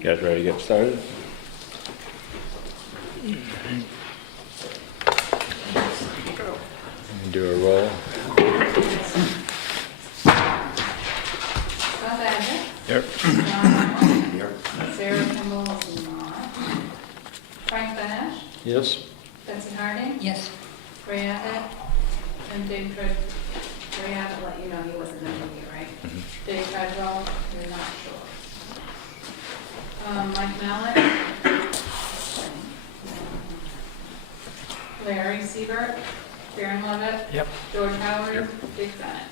You guys ready to get started? Do a roll. Bob Agnew. Yep. Sarah Kimball is not. Frank Benesh. Yes. Betsy Harding. Yes. Ray Abbott. And Dave Tread. Ray Abbott let you know he wasn't going to be here, right? Dave Treadwell, you're not sure. Mike Mallett. Larry Siebert. Karen Levitt. Yep. George Howard. Dick Bennett.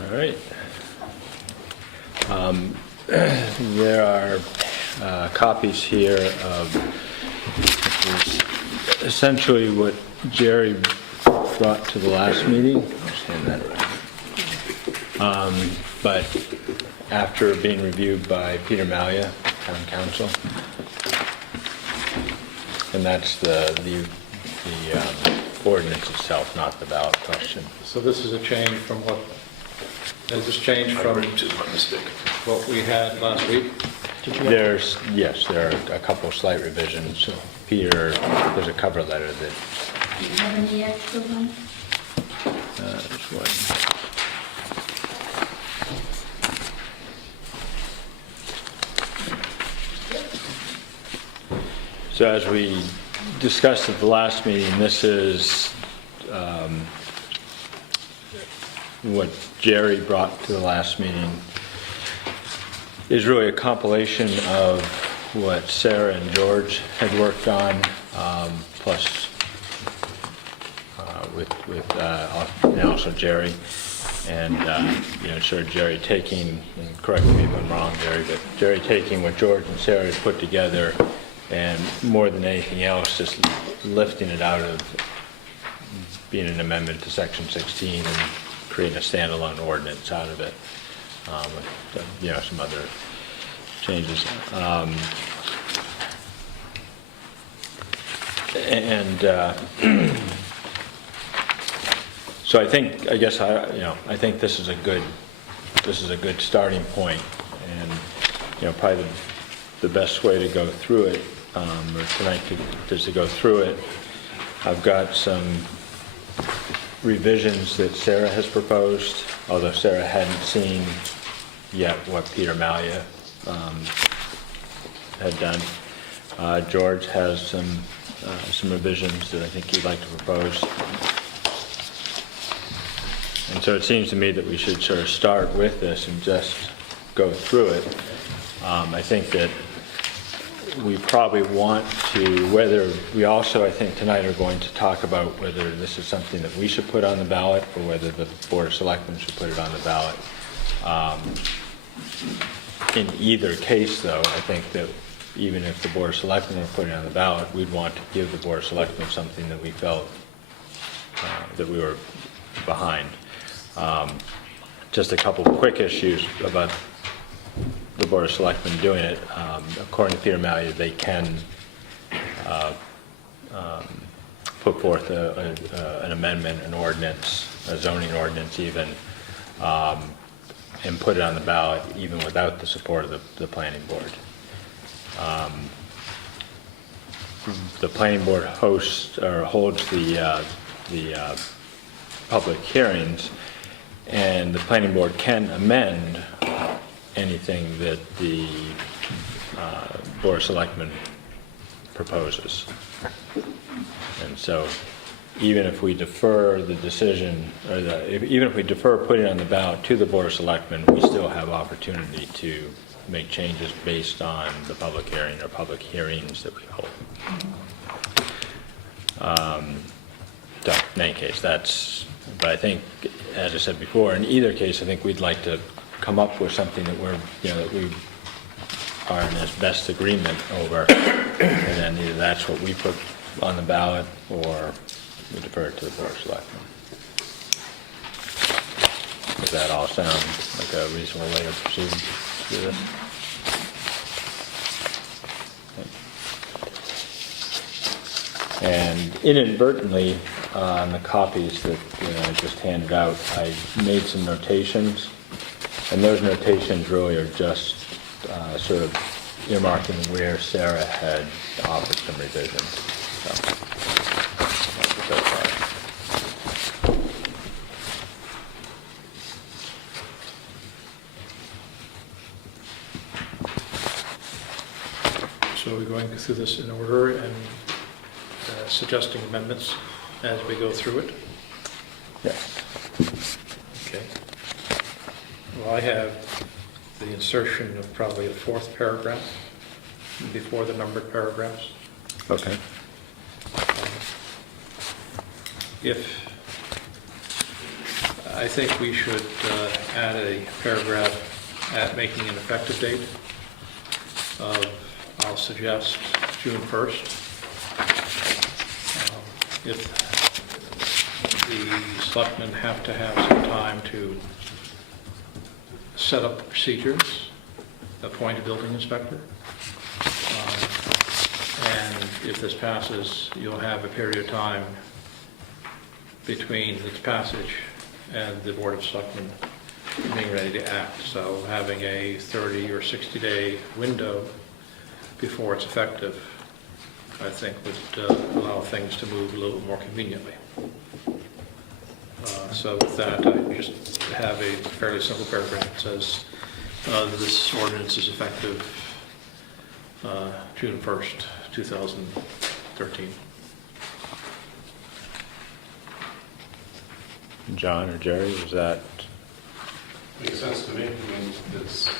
All right. There are copies here of essentially what Jerry brought to the last meeting. I'll just hand that around. But after being reviewed by Peter Malia, Town Council, and that's the ordinance itself, not the ballot question. So this is a change from what, has this changed from what we had last week? There's, yes, there are a couple of slight revisions. So Peter, there's a cover letter that, Do you have any extra ones? there's one. So as we discussed at the last meeting, this is what Jerry brought to the last meeting is really a compilation of what Sarah and George had worked on, plus with and also Jerry, and sort of Jerry taking, and correct me if I'm wrong, Jerry, but Jerry taking what George and Sarah had put together, and more than anything else, just lifting it out of being an amendment to Section 16 and creating a standalone ordinance out of it, with some other changes. So I think this is a good starting point, and probably the best way to go through it, or tonight is to go through it. I've got some revisions that Sarah has proposed, although Sarah hadn't seen yet what Peter Malia had done. George has some revisions that I think he'd like to propose. And so it seems to me that we should sort of start with this and just go through it. I think that we probably want to, whether we also, I think tonight, are going to talk about whether this is something that we should put on the ballot or whether the Board of Selectmen should put it on the ballot. In either case, though, I think that even if the Board of Selectmen were putting it on the ballot, we'd want to give the Board of Selectmen something that we felt that we were behind. Just a couple of quick issues about the Board of Selectmen doing it. According to Peter Malia, they can put forth an amendment, an ordinance, a zoning ordinance even, and put it on the ballot even without the support of the planning board. The planning board holds the public hearings, and the planning board can amend anything that the Board of Selectmen proposes. And so even if we defer the decision, or even if we defer putting it on the ballot to the Board of Selectmen, we still have opportunity to make changes based on the public hearing or public hearings that we hold. So in any case, but I think, as I said before, in either case, I think we'd like to come up with something that that we are in as best agreement over, and then either that's what we put on the ballot or we defer it to the Board of Selectmen. Does that all sound like a reasonable way to proceed through this? And inadvertently, on the copies that I just handed out, I made some notations, and those notations really are just sort of earmarking where Sarah had offered some revisions. So, that's what those are. So we're going through this in order and suggesting amendments as we go through it? Yes. Okay. Well, I have the insertion of probably the fourth paragraph before the numbered paragraphs. Okay. If, I think we should add a paragraph at making an effective date of, I'll suggest, June 1st. If the selectmen have to have some time to set up the procedures, appoint a building inspector, and if this passes, you'll have a period of time between its passage and the Board of Selectmen being ready to act. So having a 30 or 60-day window before it's effective, I think would allow things to move a little more conveniently. So with that, I just have a fairly simple paragraph that says this ordinance is effective June 1st, 2013. John or Jerry, is that? Makes sense to me. I mean, it's,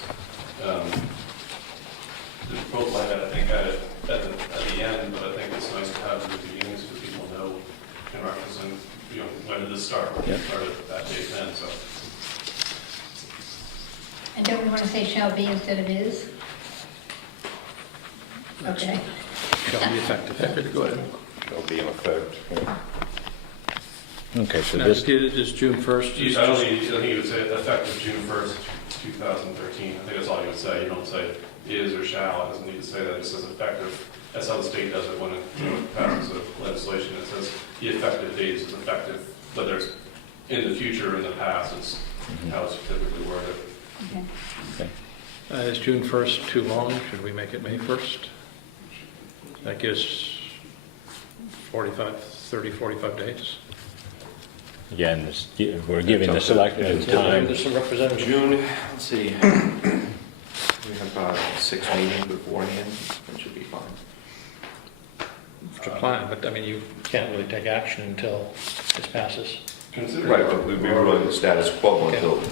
the proposal I had, I think, had it at the end, but I think it's nice to have it at the beginning so people know in reference and, you know, when did this start? When Yep. it started that date then, so. And don't we want to say shall be instead of is? Okay. Shall be effective. Go ahead. Shall be in effect. Okay, so Now, this, is June 1st? I don't think you would say effective June 1st, 2013. I think that's all you would say. You don't say is or shall. It doesn't need to say that. It says effective. That's how the state does it when it passes a legislation. It says the effective date is effective, whether it's in the future or in the past. It's how it's typically worded. Okay. okay. Is June 1st too long? Should we make it May 1st? That gives 30, 45 days. Again, we're giving the selectmen time. There's some representative. June, let's see. We have about 6 meetings beforehand, that should be fine. To plan, but I mean, you can't really take action until this passes. Consider Right, but we'd be running the status quo Okay. until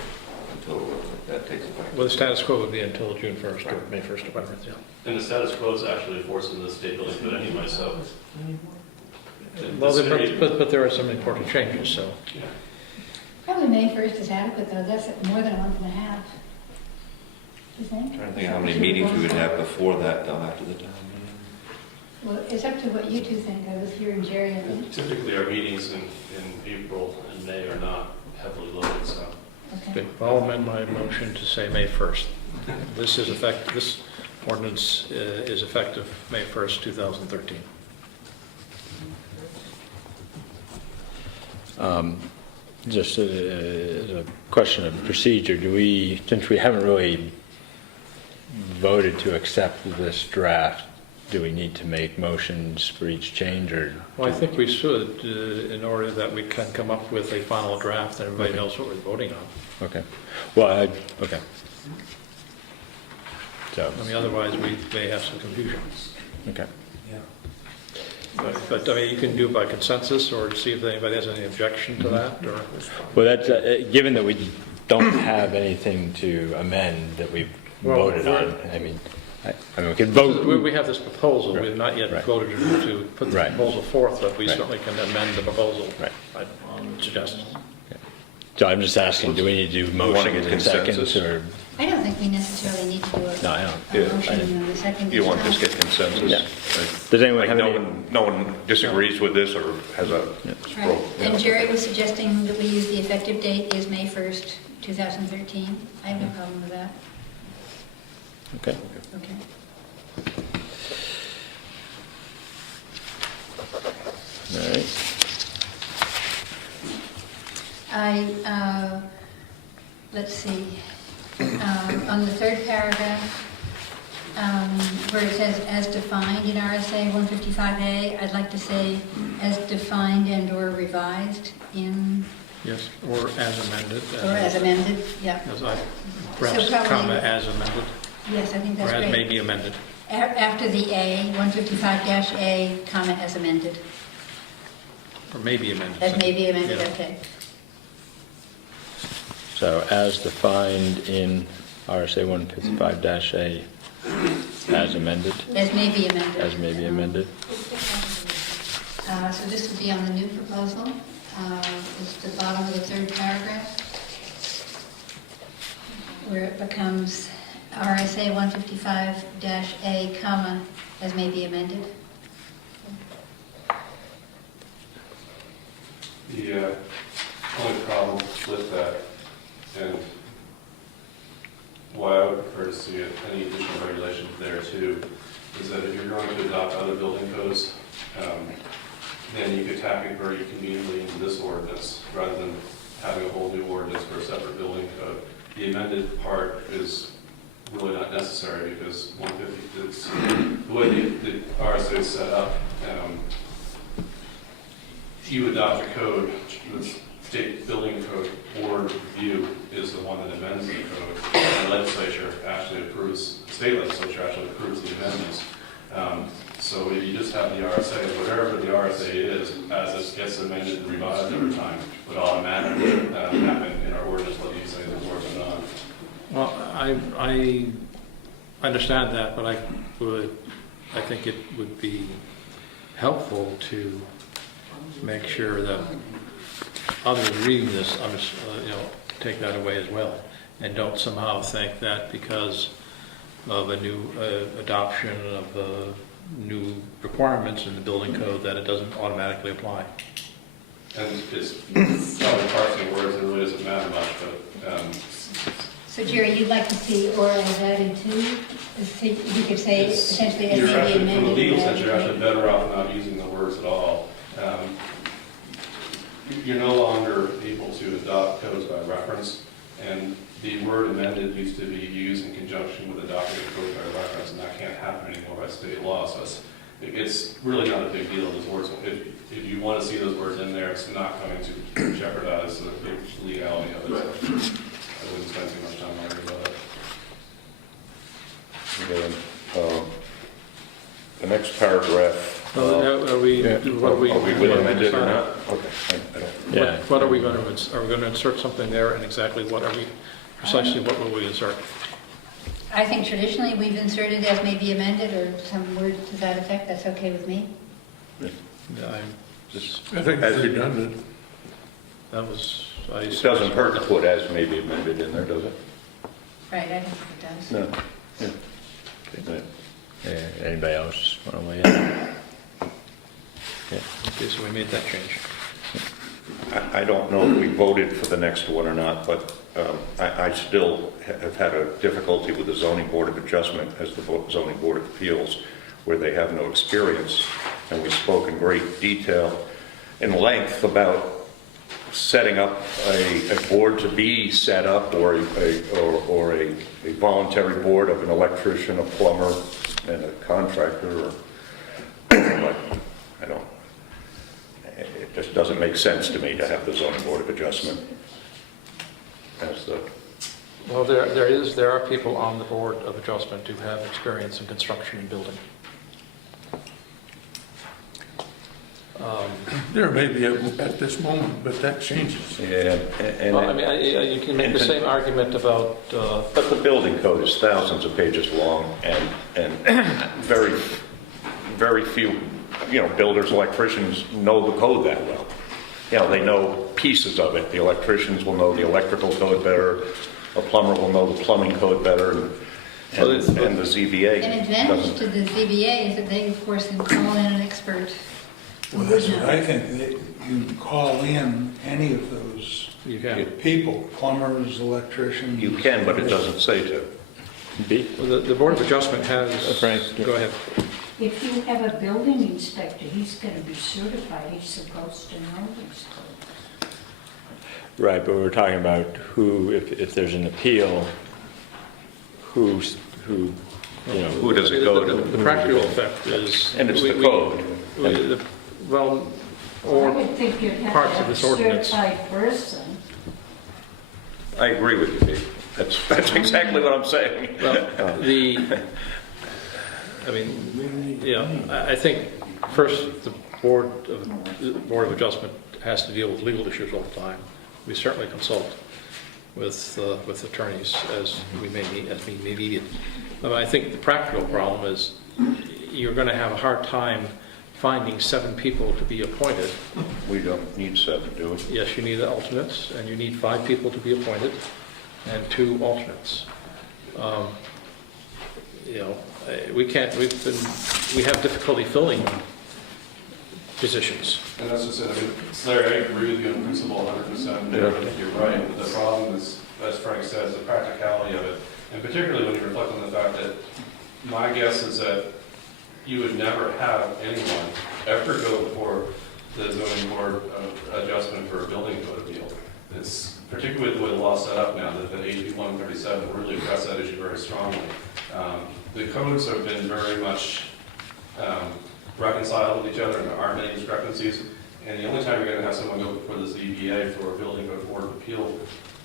that takes effect. Well, the status quo would be until June 1st or May 1st or whatever, yeah. And the status quo is actually enforced in the state building code anyway, so. Well, but there are some important changes, so. Yeah. Probably May 1st is adequate, though. That's more than a month and a half. You think? I'm trying to think how many meetings we would have before that, though, after the town meeting. Well, it's up to what you two think. I was hearing Jerry, I think. Typically, our meetings in April and May are not heavily loaded, so. Okay. I'll amend my motion to say May 1st. This ordinance is effective May 1st, 2013. Just a question of procedure, since we haven't really voted to accept this draft, do we need to make motions for each change, or? Well, I think we should, in order that we can come up with a final draft and everybody knows what we're voting on. Okay. Well, okay. So, I mean, otherwise we may have some confusion. okay. But I mean, you can do it by consensus or see if anybody has any objection to that, or, Well, that's, given that we don't have anything to amend that we've Well, voted on, I mean, we could vote. we have this proposal, we have not yet Right. voted to put the Right. proposal forth, but we Right. certainly can amend the proposal. Right. I suggest. So I'm just asking, do we need to do wanna motions get and seconds, consensus? or? I don't think we necessarily need to do a No, I don't. a motion and a second. You want to just get consensus? Yeah. Does anyone Like have no any? one disagrees with this or has a Right. And Jerry was suggesting that we use the effective date is May 1st, 2013. I have no problem with that. Okay. Okay. All right. Let's see, on the third paragraph, where it says as defined in RSA 155A, I'd like to say as defined and/or revised in, Yes, or as amended. or as amended, yeah. As I, perhaps, probably- comma, as amended, Yes, I think or that's as may great. be amended. After the A, 155-A, comma, as amended. Or may be amended. As may be amended, Yeah. okay. So as defined in RSA 155-A, as amended, As may be amended. as may be amended. So this would be on the new proposal. It's the bottom of the third paragraph, where it becomes RSA 155-A, comma, as may be amended. The only problem with that, and why I would prefer to see any additional regulations there too, is that if you're going to adopt other building codes, then you could tack it very conveniently into this ordinance, rather than having a whole new ordinance for a separate building code. The amended part is really not necessary, because 150, it's, the way the RSA is set up, you adopt a code, the state building code board review is the one that amends the code, and the legislature actually approves, the state legislature actually approves the amendments. So if you just have the RSA, whatever the RSA is, as it gets amended and revised over time, would automatically happen in our ordinance, whether you say the words or not. Well, I understand that, but I think it would be helpful to make sure that others reading this, take that away as well, and don't somehow think that because of a new adoption of new requirements in the building code that it doesn't automatically apply. And it's probably parsing words, it really doesn't matter much, but So Jerry, you'd like to see or as added to? You could say essentially as you're may be actually, amended. from a legal or sense, added you're to. actually better off not using the words at all. You're no longer able to adopt codes by reference, and the word amended used to be used in conjunction with adopting a code by reference, and that can't happen anymore by state law. So it's really not a big deal. Those words, if you want to see those words in there, it's not going to jeopardize the legality of it. So I wouldn't spend too much time arguing about it. Okay, the next paragraph. Are we, yeah. what are we? Are we with amended or not? Okay. I don't- Yeah. What are we going to, are we going to insert something there, and exactly what are we, precisely what will we insert? I think traditionally we've inserted as may be amended or some word to that effect. That's okay with me. Yeah, I think it's redundant. that was, It doesn't hurt to put as may be amended in there, does it? Right, I don't think it does. No. Yeah. Okay. Anybody else want to weigh in? Okay, so we made that change. I don't know if we voted for the next one or not, but I still have had a difficulty with the zoning board of adjustment as the zoning board of appeals, where they have no experience, and we spoke in great detail in length about setting up a board to be set up, or a voluntary board of an electrician, a plumber, and a contractor. But I don't. It just doesn't make sense to me to have the zoning board of adjustment as the. Well, there are people on the board of adjustment who have experience in construction and building. There may be at this moment, but that changes. Yeah, and Well, I mean, you can make the same argument about, but the building code is thousands of pages long, and very, very few, builders, electricians know the code that well. They know pieces of it. The electricians will know the electrical code better. A plumber will know the plumbing code better, and the ZBA An advantage doesn't. to the ZBA is that they, of course, can call in an expert. Well, that's what I think, that you can call in any of those you can. people, plumbers, electricians. You can, but it doesn't say to. B? Well, the board of adjustment has, Frank. go ahead. If you have a building inspector, he's gonna be certified, he's supposed to know these codes. Right, but we're talking about who, if there's an appeal, who, you know. Who does it go to? The practical effect is. And it's the we- code. Well, I or would think you'd have to parts of have a this ordinance. certified person. I agree with you, Dave. That's exactly what I'm saying. Well, I mean, you know, I think first, the Board of Adjustment has to deal with legal issues all the time. We certainly consult with attorneys as we may need it. But I think the practical problem is you're going to have a hard time finding 7 people to be appointed. We don't need 7, do we? Yes, you need alternates, and you need 5 people to be appointed, and 2 alternates. You know, we have difficulty filling positions. And that's just it. I mean, Larry, I agree with you in principle 100%. I think you're right. But the problem is, as Frank says, the practicality of it. And particularly when you reflect on the fact that my guess is that you would never have anyone ever go before the zoning board of adjustment for a building code appeal. It's particularly the way the law's set up now, that HB 137 really address that issue very strongly. The codes have been very much reconciled with each other, and there aren't many discrepancies. And the only time you're going to have someone go before the ZBA for a building code board of appeal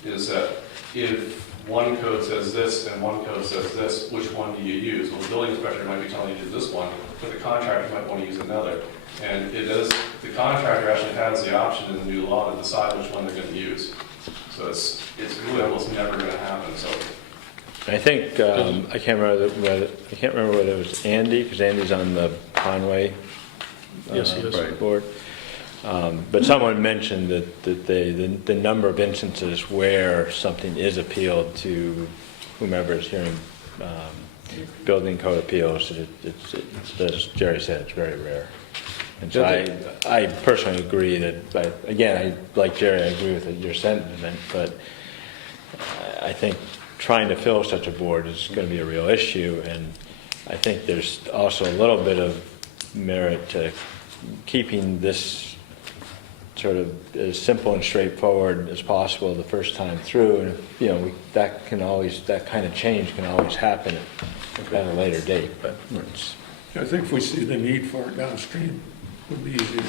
is that if one code says this and one code says this, which one do you use? Well, the building inspector might be telling you to use this one, but the contractor might want to use another. And the contractor actually has the option in the new law to decide which one they're going to use. So it's really almost never going to happen. So I think, I can't remember whether it was Andy, because Andy's on the Conway Yes, he is. board. But someone mentioned that the number of instances where something is appealed to whomever is hearing building code appeals, it's, as Jerry said, it's very rare. And so I personally agree that, again, like Jerry, I agree with your sentiment, but I think trying to fill such a board is going to be a real issue, and I think there's also a little bit of merit to keeping this sort of as simple and straightforward as possible the first time through, and you know, that kind of change can always happen at a later date, but it's, I think if we see the need for it downstream, it would be easy to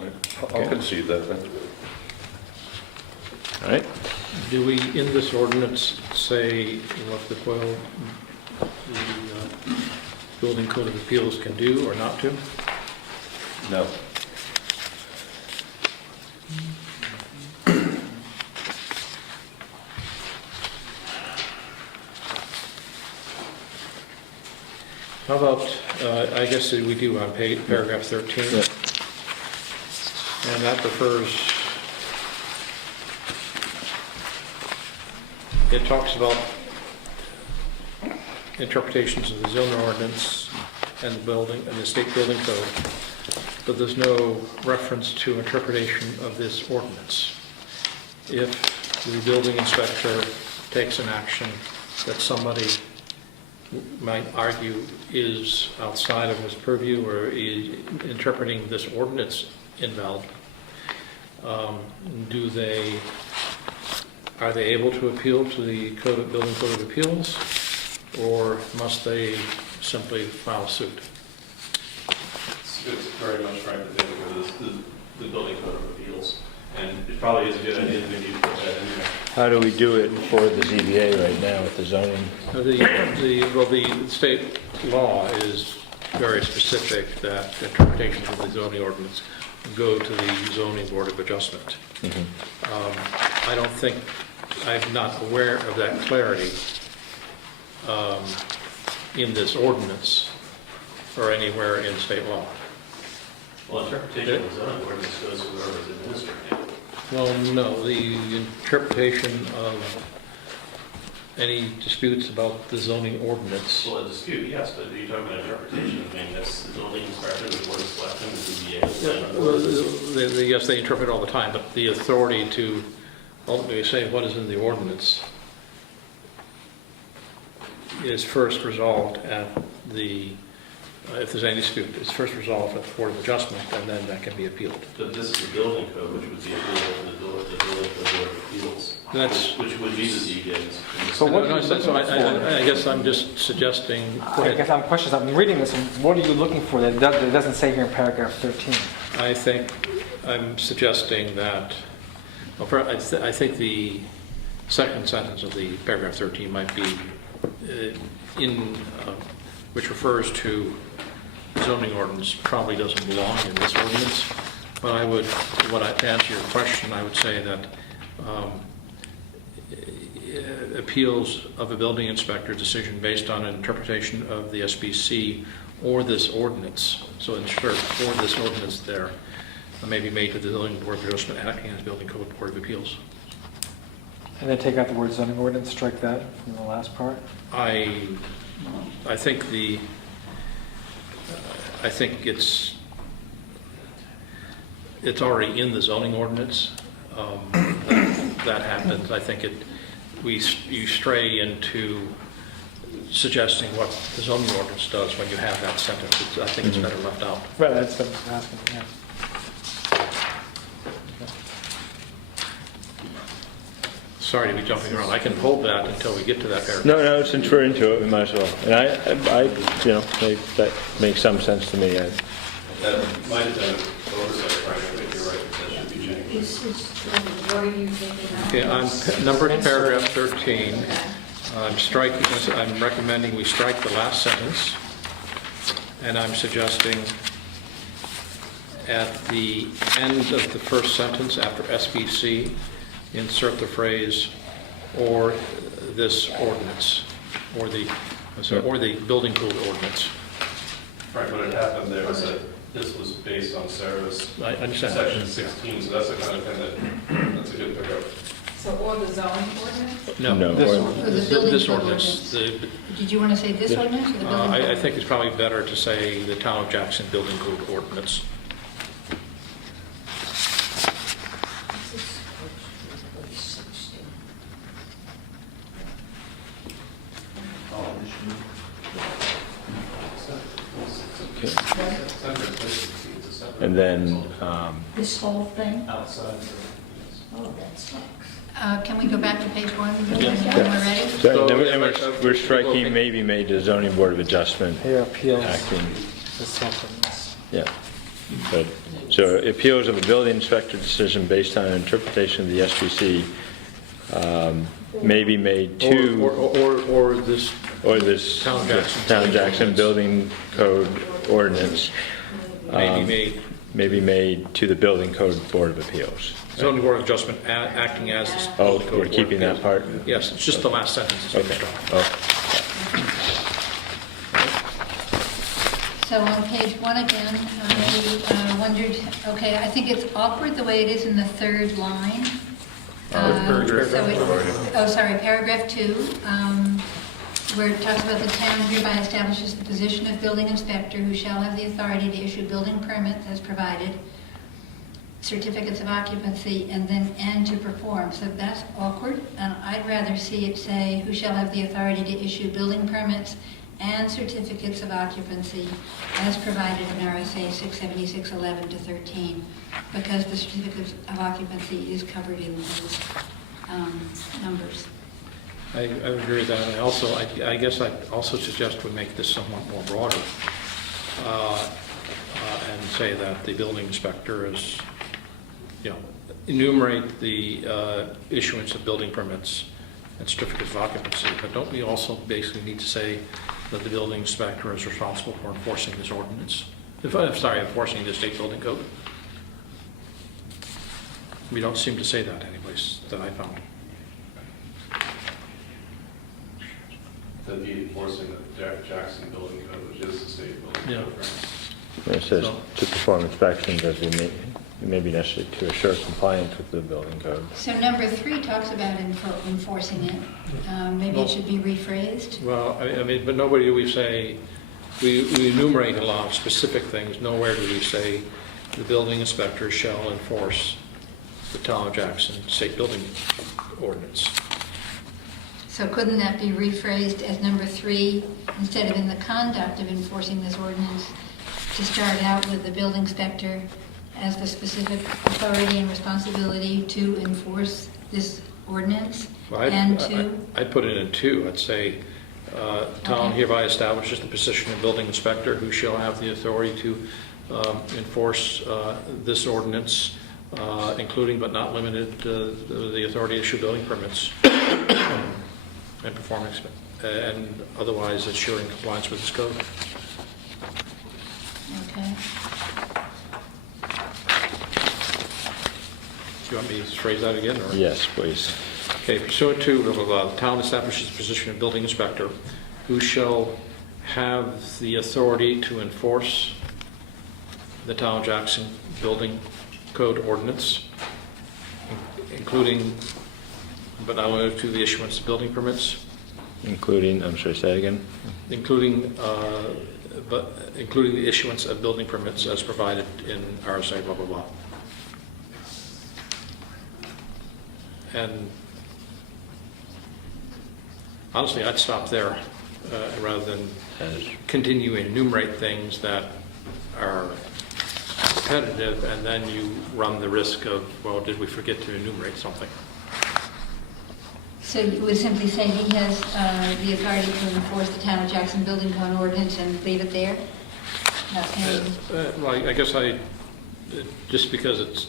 do. I'll concede that. all right. Do we, in this ordinance, say what the building code of appeals can do or not do? No. How about, I guess we do on paragraph 13. Yeah. And that refers, it talks about interpretations of the zoning ordinance and the state building code, but there's no reference to interpretation of this ordinance. If the building inspector takes an action that somebody might argue is outside of his purview or is interpreting this ordinance invalid, are they able to appeal to the building code of appeals, or must they simply file suit? it's very much right that they would go to the building code of appeals. And it probably is a good idea to maybe put that in there. How do we do it for the ZBA right now with the zoning? The state law is very specific that interpretations of the zoning ordinance go to the zoning board of adjustment. I don't think, I'm not aware of that clarity in this ordinance or anywhere in state law. Well, interpretation of the zoning ordinance goes to whoever's administering it. Well, no, the interpretation of any disputes about the zoning ordinance. Well, a dispute, yes, but you're talking about interpretation. I mean, that's the building inspector, the board of selectmen, the ZBA. Yes, they interpret all the time, but the authority to ultimately say what is in the ordinance, is first resolved at the, if there's any dispute, it's first resolved at the Board of Adjustment, and then that can be appealed. But this is the building code, which would be appealable to the building code board of appeals, That's, which would be the ZBA's. So what no, are you so looking for? I guess I'm just suggesting, go I ahead. guess I'm questions. I'm reading this, and what are you looking for that it doesn't say here in paragraph 13? I think I'm suggesting that, well, I think the second sentence of the paragraph 13 might be which refers to zoning ordinance, probably doesn't belong in this ordinance. But to answer your question, I would say that appeals of a building inspector decision based on an interpretation of the SBC or this ordinance, so insert or this ordinance there, may be made to the zoning board of adjustment acting as building code board of appeals. And then take out the word zoning ordinance, strike that from the last part? I think it's already in the zoning ordinance. That happens. I think you stray into suggesting what the zoning ordinance does when you have that sentence. I think it's better left out. Right, that's what I'm asking, yeah. Sorry to be jumping around. I can hold that until we get to that paragraph. No, since we're into it, we might as well. And that makes some sense to me. That might have been oversight, Frank, I think you're right, that should be changed. This is, What are you thinking now? Okay, on number paragraph 13, I'm recommending we strike the last sentence, and I'm suggesting at the end of the first sentence after SBC, insert the phrase "or this ordinance," or the building code ordinance. Right, what had happened there was that this was based on Sarah's I understand. section 16, so that's the kind of thing that's a good pickup. So, or the zoning ordinance? No. This or- one. Or the building This code ordinance. Did you want to say this ordinance or the building code? I think it's probably better to say the Town of Jackson Building Code Ordinance. And then, this whole thing? Outside. Oh, that's like, Can we go back to page 1 when Yeah. we're ready? so, and we're striking maybe made to zoning board of adjustment Here, appeals, acting, the sentence. yeah. So appeals of a building inspector decision based on an interpretation of the SBC may be made to, Or this or this Town of Jackson. Town Jackson Building Code Ordinance may be made to the Building Code Board of Appeals. zoning board of adjustment acting as the Oh, building code we're board keeping of that part? appeals. Yes, it's just the last sentence is being Okay. struck. Oh, So on page 1 again, I wondered, okay, I think it's awkward the way it is in the third line. Paragraph 2, where it talks about the town hereby establishes the position of building inspector who shall have the authority to issue building permits as provided, certificates of occupancy, and to perform. So that's awkward, and I'd rather see it say who shall have the authority to issue building permits and certificates of occupancy as provided in RSA 676:11 to 13, because the certificates of occupancy is covered in those numbers. I would agree with that. And I guess I'd also suggest we make this somewhat more broader and say that the building inspector is, enumerate the issuance of building permits and certificates of occupancy, but don't we also basically need to say that the building inspector is responsible for enforcing this ordinance? Enforcing the state building code? We don't seem to say that anyways that I found. To be enforcing the Jackson Building Code, which is the state building Yeah. code, right? it says So- to perform inspections as it may be necessary to assure compliance with the building code. So number 3 talks about enforcing it. Maybe it should be rephrased. Well, but nobody do we say, we enumerate a lot of specific things. Nowhere do we say the building inspector shall enforce the Town of Jackson state building ordinance. So couldn't that be rephrased as number 3, instead of in the conduct of enforcing this ordinance, to start out with the building inspector as the specific authority and responsibility to enforce this ordinance? Well, And to, I'd put it in 2. I'd say, town Okay. hereby establishes the position of building inspector who shall have the authority to enforce this ordinance, including but not limited to the authority to issue building permits and performance, and otherwise ensuring compliance with this code. okay. Do you want me to phrase that again? Or? Yes, please. Okay, pursuant to, blah, blah, blah, the town establishes the position of building inspector who shall have the authority to enforce the town of Jackson building code ordinance, including, but not limited to, the issuance of building permits, Including, I'm sorry, say it again? including the issuance of building permits as provided in RSA, blah, blah, blah. And honestly, I'd stop there rather than continue to enumerate things that are repetitive, and then you run the risk of, well, did we forget to enumerate something? So you would simply say he has the authority to enforce the town of Jackson building code ordinance and leave it there? Not saying, Well, I guess just because it's,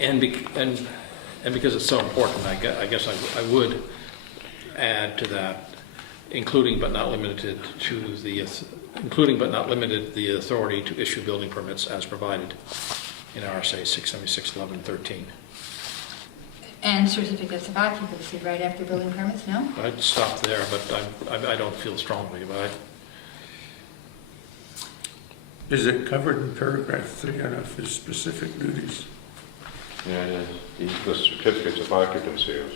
and because it's so important, I guess I would add to that, including but not limited to the, including but not limited the authority to issue building permits as provided in RSA 676-11-13. and certificates of occupancy right after building permits, no? I'd stop there, but I don't feel strongly about it. Is it covered in paragraph 3 enough his specific duties? Yeah, it is. The certificates of occupancy is.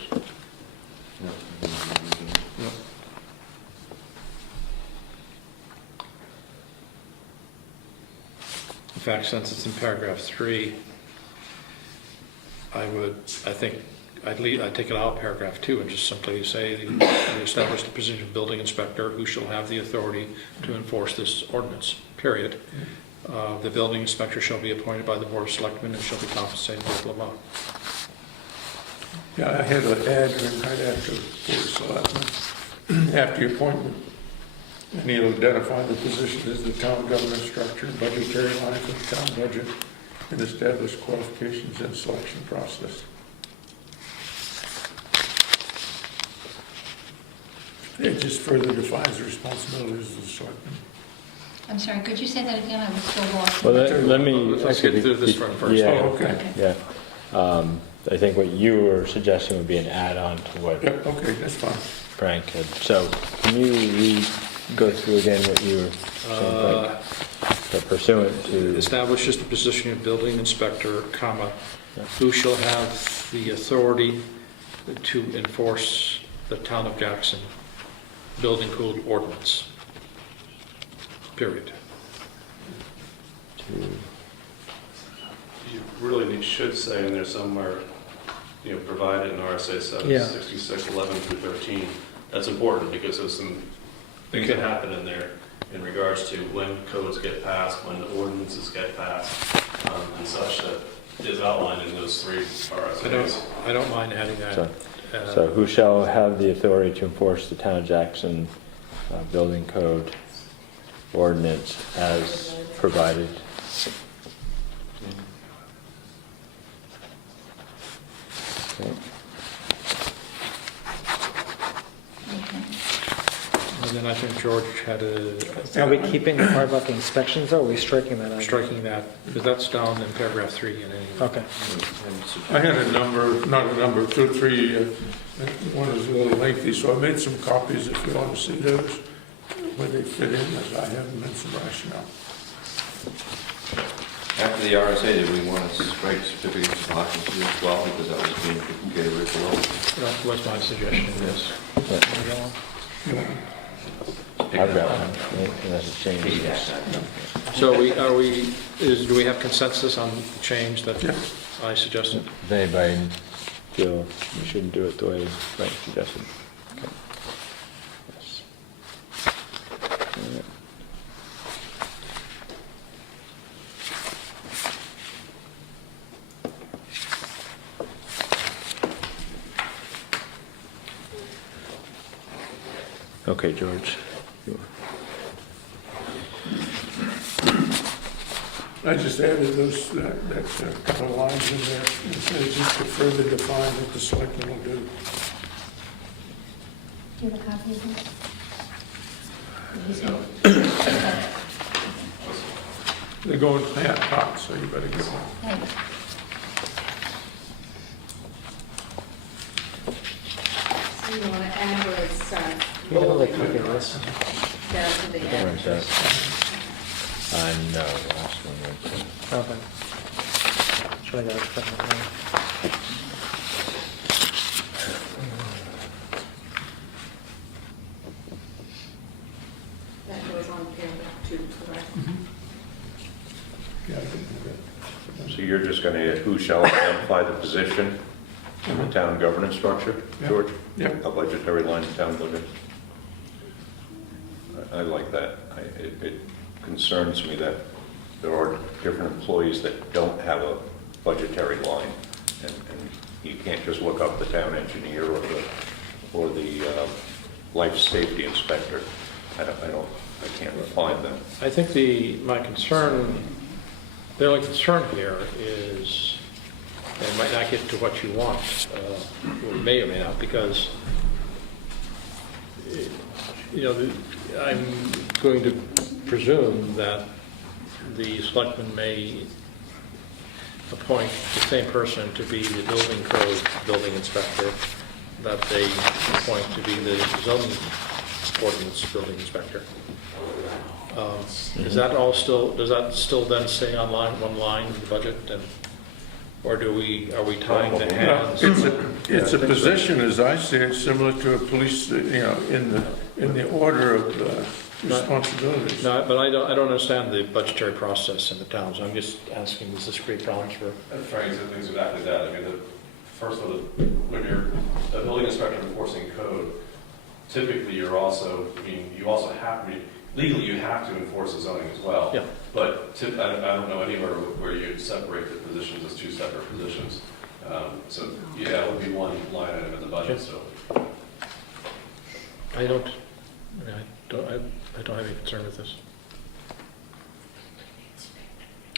In fact, since it's in paragraph 3, I'd take it out of paragraph 2 and just simply say, the establish the position of building inspector who shall have the authority to enforce this ordinance, period. The building inspector shall be appointed by the Board of Selectmen and shall be compensated by blah, blah. Yeah, I had an ad right after Board of Selectmen, after the appointment. And he'll identify the position as the town government structure, budgetary lines of the town budget, and establish qualifications and selection process. It just further defines the responsibilities of the selectmen. I'm sorry, could you say that again? I was still lost. Well, let me. Let's get through this one first. Yeah, Oh, okay. yeah. I think what you were suggesting would be an add-on to what Yep, okay, that's fine. Frank had. So can you go through again what you were saying, Frank? So pursuant to, Establishes the position of building inspector, comma, Yeah. who shall have the authority to enforce the town of Jackson building code ordinance, period. You really should say in there somewhere, provided in RSA 766-11-13. That's important because there's some things that happen in there in regards to when codes get passed, when ordinances get passed, and such that is outlined in those 3 RSAs. I don't mind adding that. so who shall have the authority to enforce the town of Jackson building code ordinance as provided? Okay. And then I think George had Are we keeping the part about the inspections, or are we striking that? striking that, because that's down in paragraph 3 in any. Okay. I had a number, not a number, 2 or 3, one was a little lengthy, so I made some copies if you want to see those, where they fit in, as I have them in some rationale. After the RSA, did we want to strike certificates of occupancy as well, because that was being catered below? That was my suggestion, yes. I've got one, unless it's changed. So do we have consensus on the change that I suggested? They by feel we shouldn't do it the way Frank suggested. Okay. Yes. All right. Okay, George. I just added those, that couple of lines in there, it says just to further define what the selectmen will do. Do you have a copy of this? They're going hot, so you better get one. Thanks. So you want to add where it's, You have another copy of this? down to the Where end. is that? No, the last one right there. Okay. Should I go check my mail? That goes on paragraph 2, correct? Yeah, I can do that. So you're just going to add who shall identify the position in the town governance structure, George? Yeah. A budgetary line in town budget? I like that. It concerns me that there are different employees that don't have a budgetary line, and you can't just look up the town engineer or the life safety inspector. I can't find them. I think the only concern here is, and it might not get to what you want, or may or may not, because, I'm going to presume that the selectmen may appoint the same person to be the building code building inspector that they appoint to be the zoning ordinance building inspector. Is that all still, does that still then stay on one line in the budget, or are we tying the hands? It's a position, as I see it, similar to a police, in the order of responsibilities. No, but I don't understand the budgetary process in the towns. I'm just asking, does this create problems for? Frank said things exactly that. I mean, the first one, when you're a building inspector enforcing code, typically you're also, you also have, legally you have to enforce the zoning as well. Yeah. But I don't know anywhere where you'd separate the positions as two separate positions. So yeah, it would be one line item in the budget, so. I don't have any concern with this.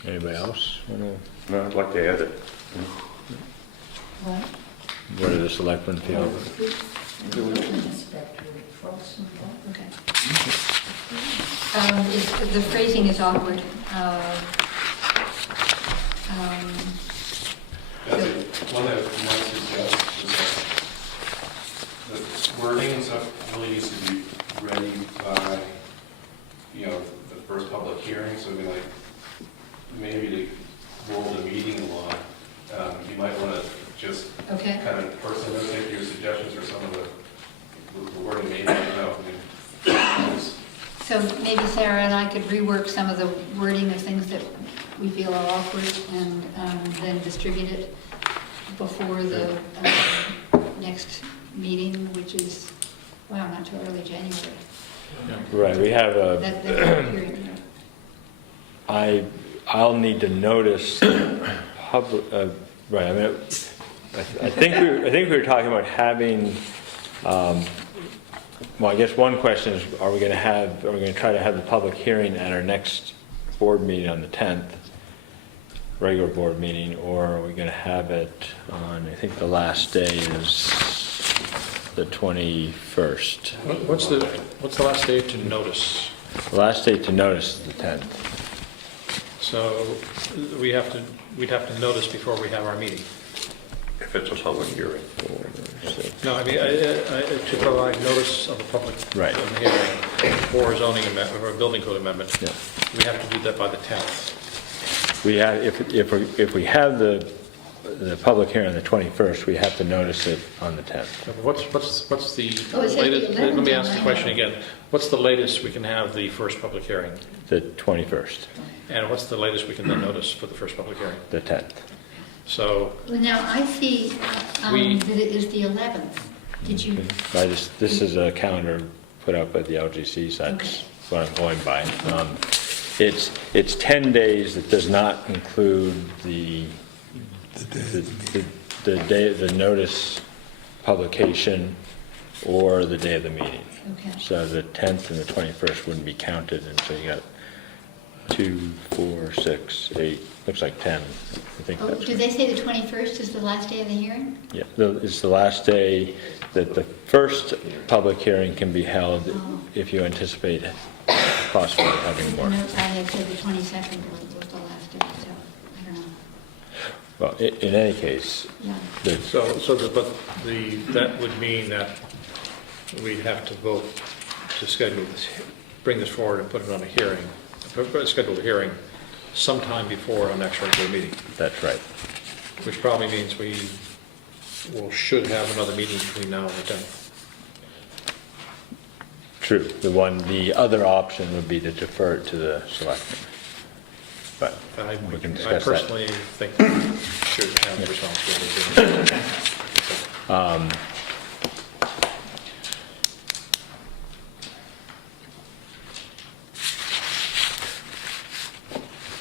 Anybody else? No, I'd like to add it. What? What do the selectmen feel? Okay. The phrasing is awkward. One that I might suggest is that the wording and stuff really needs to be ready by, the first public hearing, so it'd be like, maybe to roll the meeting along, you might want to just Okay. kind of personally take your suggestions or some of the wording, maybe, I don't know. So maybe Sarah and I could rework some of the wording of things that we feel are awkward and then distribute it before the next meeting, which is, wow, not too early January. Right, we have That period, I'll need to notice public, right, I mean, I think we were talking about having, well, I guess one question is, are we going to try to have the public hearing at our next board meeting on the 10th, regular board meeting, or are we going to have it on, I think the last day is the 21st. What's the last day to notice? The last day to notice is the 10th. So we'd have to notice before we have our meeting. If it's a public hearing. 4, 6. No, I mean, to provide notice of a public Right. hearing for a zoning amendment, or a building code amendment, Yeah. we have to do that by the 10th. We have, if we have the public hearing on the 21st, we have to notice it on the 10th. What's the Oh, it says the latest, let me 11th ask the on question mine. again. What's the latest we can have the first public hearing? The 21st, And what's the latest we can then notice for the first public hearing? the 10th. So, Well, now, I see We- that it is the 11th. Did you, This is a calendar put out by the LGC, so that's what I'm going by. It's 10 days that does not include the day, the notice publication or the day of the meeting. okay. So the 10th and the 21st wouldn't be counted, and so you got 2, 4, 6, 8, looks like 10. I think Oh, that's, did they say the 21st is the last day of the hearing? yeah, it's the last day that the first public hearing can be held if you anticipate possibly having The more. notes I had said the 22nd was the last day, so I don't know. Well, in any case, Yeah. that would mean that we'd have to vote to schedule this, bring this forward and put it on a hearing, schedule a hearing sometime before our next regular meeting, that's right. which probably means we should have another meeting between now and the 10th. True. The other option would be to defer it to the selectmen. But we can I discuss that. personally think we should have the responsibility.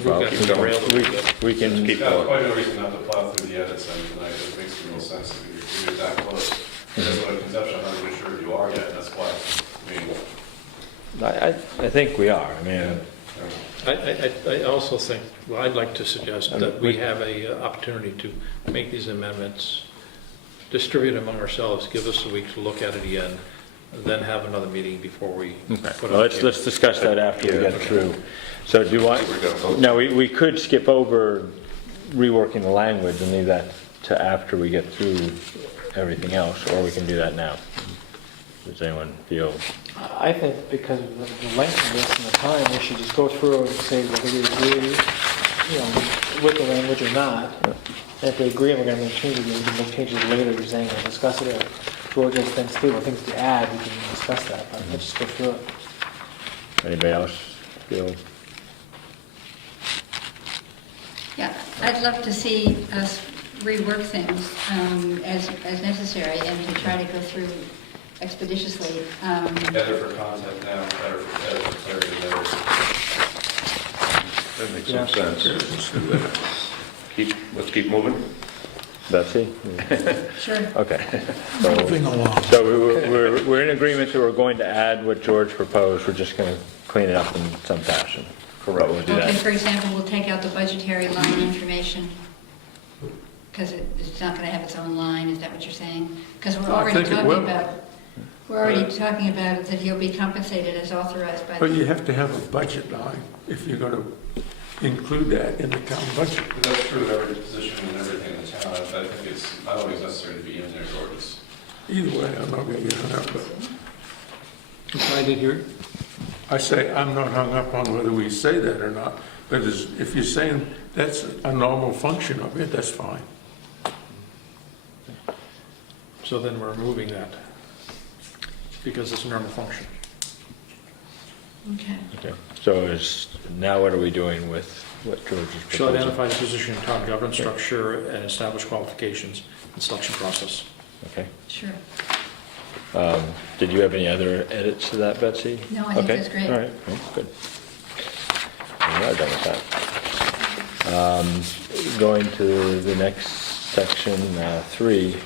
Well, We've got derailed a little bit. we can keep Yeah, going. quite no reason not to plow through the edits, and tonight, it makes real sense if you're that close. That's what a conception, I'm not even sure you are yet, that's why, I think we are. I mean, I also think, well, I'd like to suggest that we have a opportunity to make these amendments, distribute among ourselves, give us a week to look at it again, then have another meeting before we okay. put Well, it. let's discuss that after we get through. So do you want, We're gonna vote. no, we could skip over reworking the language and leave that to after we get through everything else, or we can do that now. Does anyone feel? I think because of the length of this and the time, we should just go through and say whether we agree, with the language or not. And if we agree and we're gonna make changes, we can make changes later, you're saying, we'll discuss it, or George has things too, things to add, we can discuss that, but let's just go through it. Anybody else feel? Yeah, I'd love to see us rework things as necessary and to try to go through expeditiously. better for content now, better for clarity later. That makes Yeah. some sense. Let's keep moving. Betsy? Sure. Okay. Moving along. So we're in agreement that we're going to add what George proposed, we're just going to clean it up in some fashion. Correct. We'll do Okay, that. for example, we'll take out the budgetary line information, because it's not going to have its own line, is that what you're saying? Because we're I already think it talking will. about, that he'll be compensated as authorized by. But you have to have a budget line if you're going to include that in the town budget. But that's true of every position and everything in the town, I think it's not always necessary to be in there, George. Either way, I'm not going to get hung up. I did hear. I say I'm not hung up on whether we say that or not, but if you're saying that's a normal function of it, that's fine. So then we're removing that, because it's a normal function. Okay. Okay. So now what are we doing with what George is Shall proposing? identify the position in town government structure and establish qualifications and selection process. Okay. Sure. Did you have any other edits to that, Betsy? No, I think Okay. that's great. All right, well, good. We are done with that. Going to the next section, 3.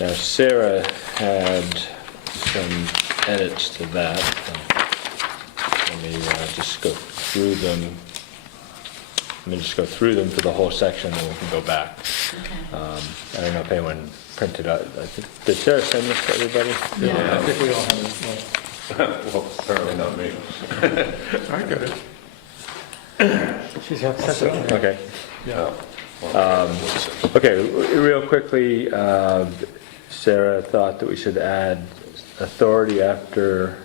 Now, Sarah had some edits to that. Let me just go through them. Let me just go through them for the whole section, then we can go back. Okay. I don't know if anyone printed out, did Sarah send this to everybody? Yeah. I think we all have it. Well, apparently not me. I got it. She's got to set it. Okay. Yeah. Okay, real quickly, Sarah thought that we should add authority after,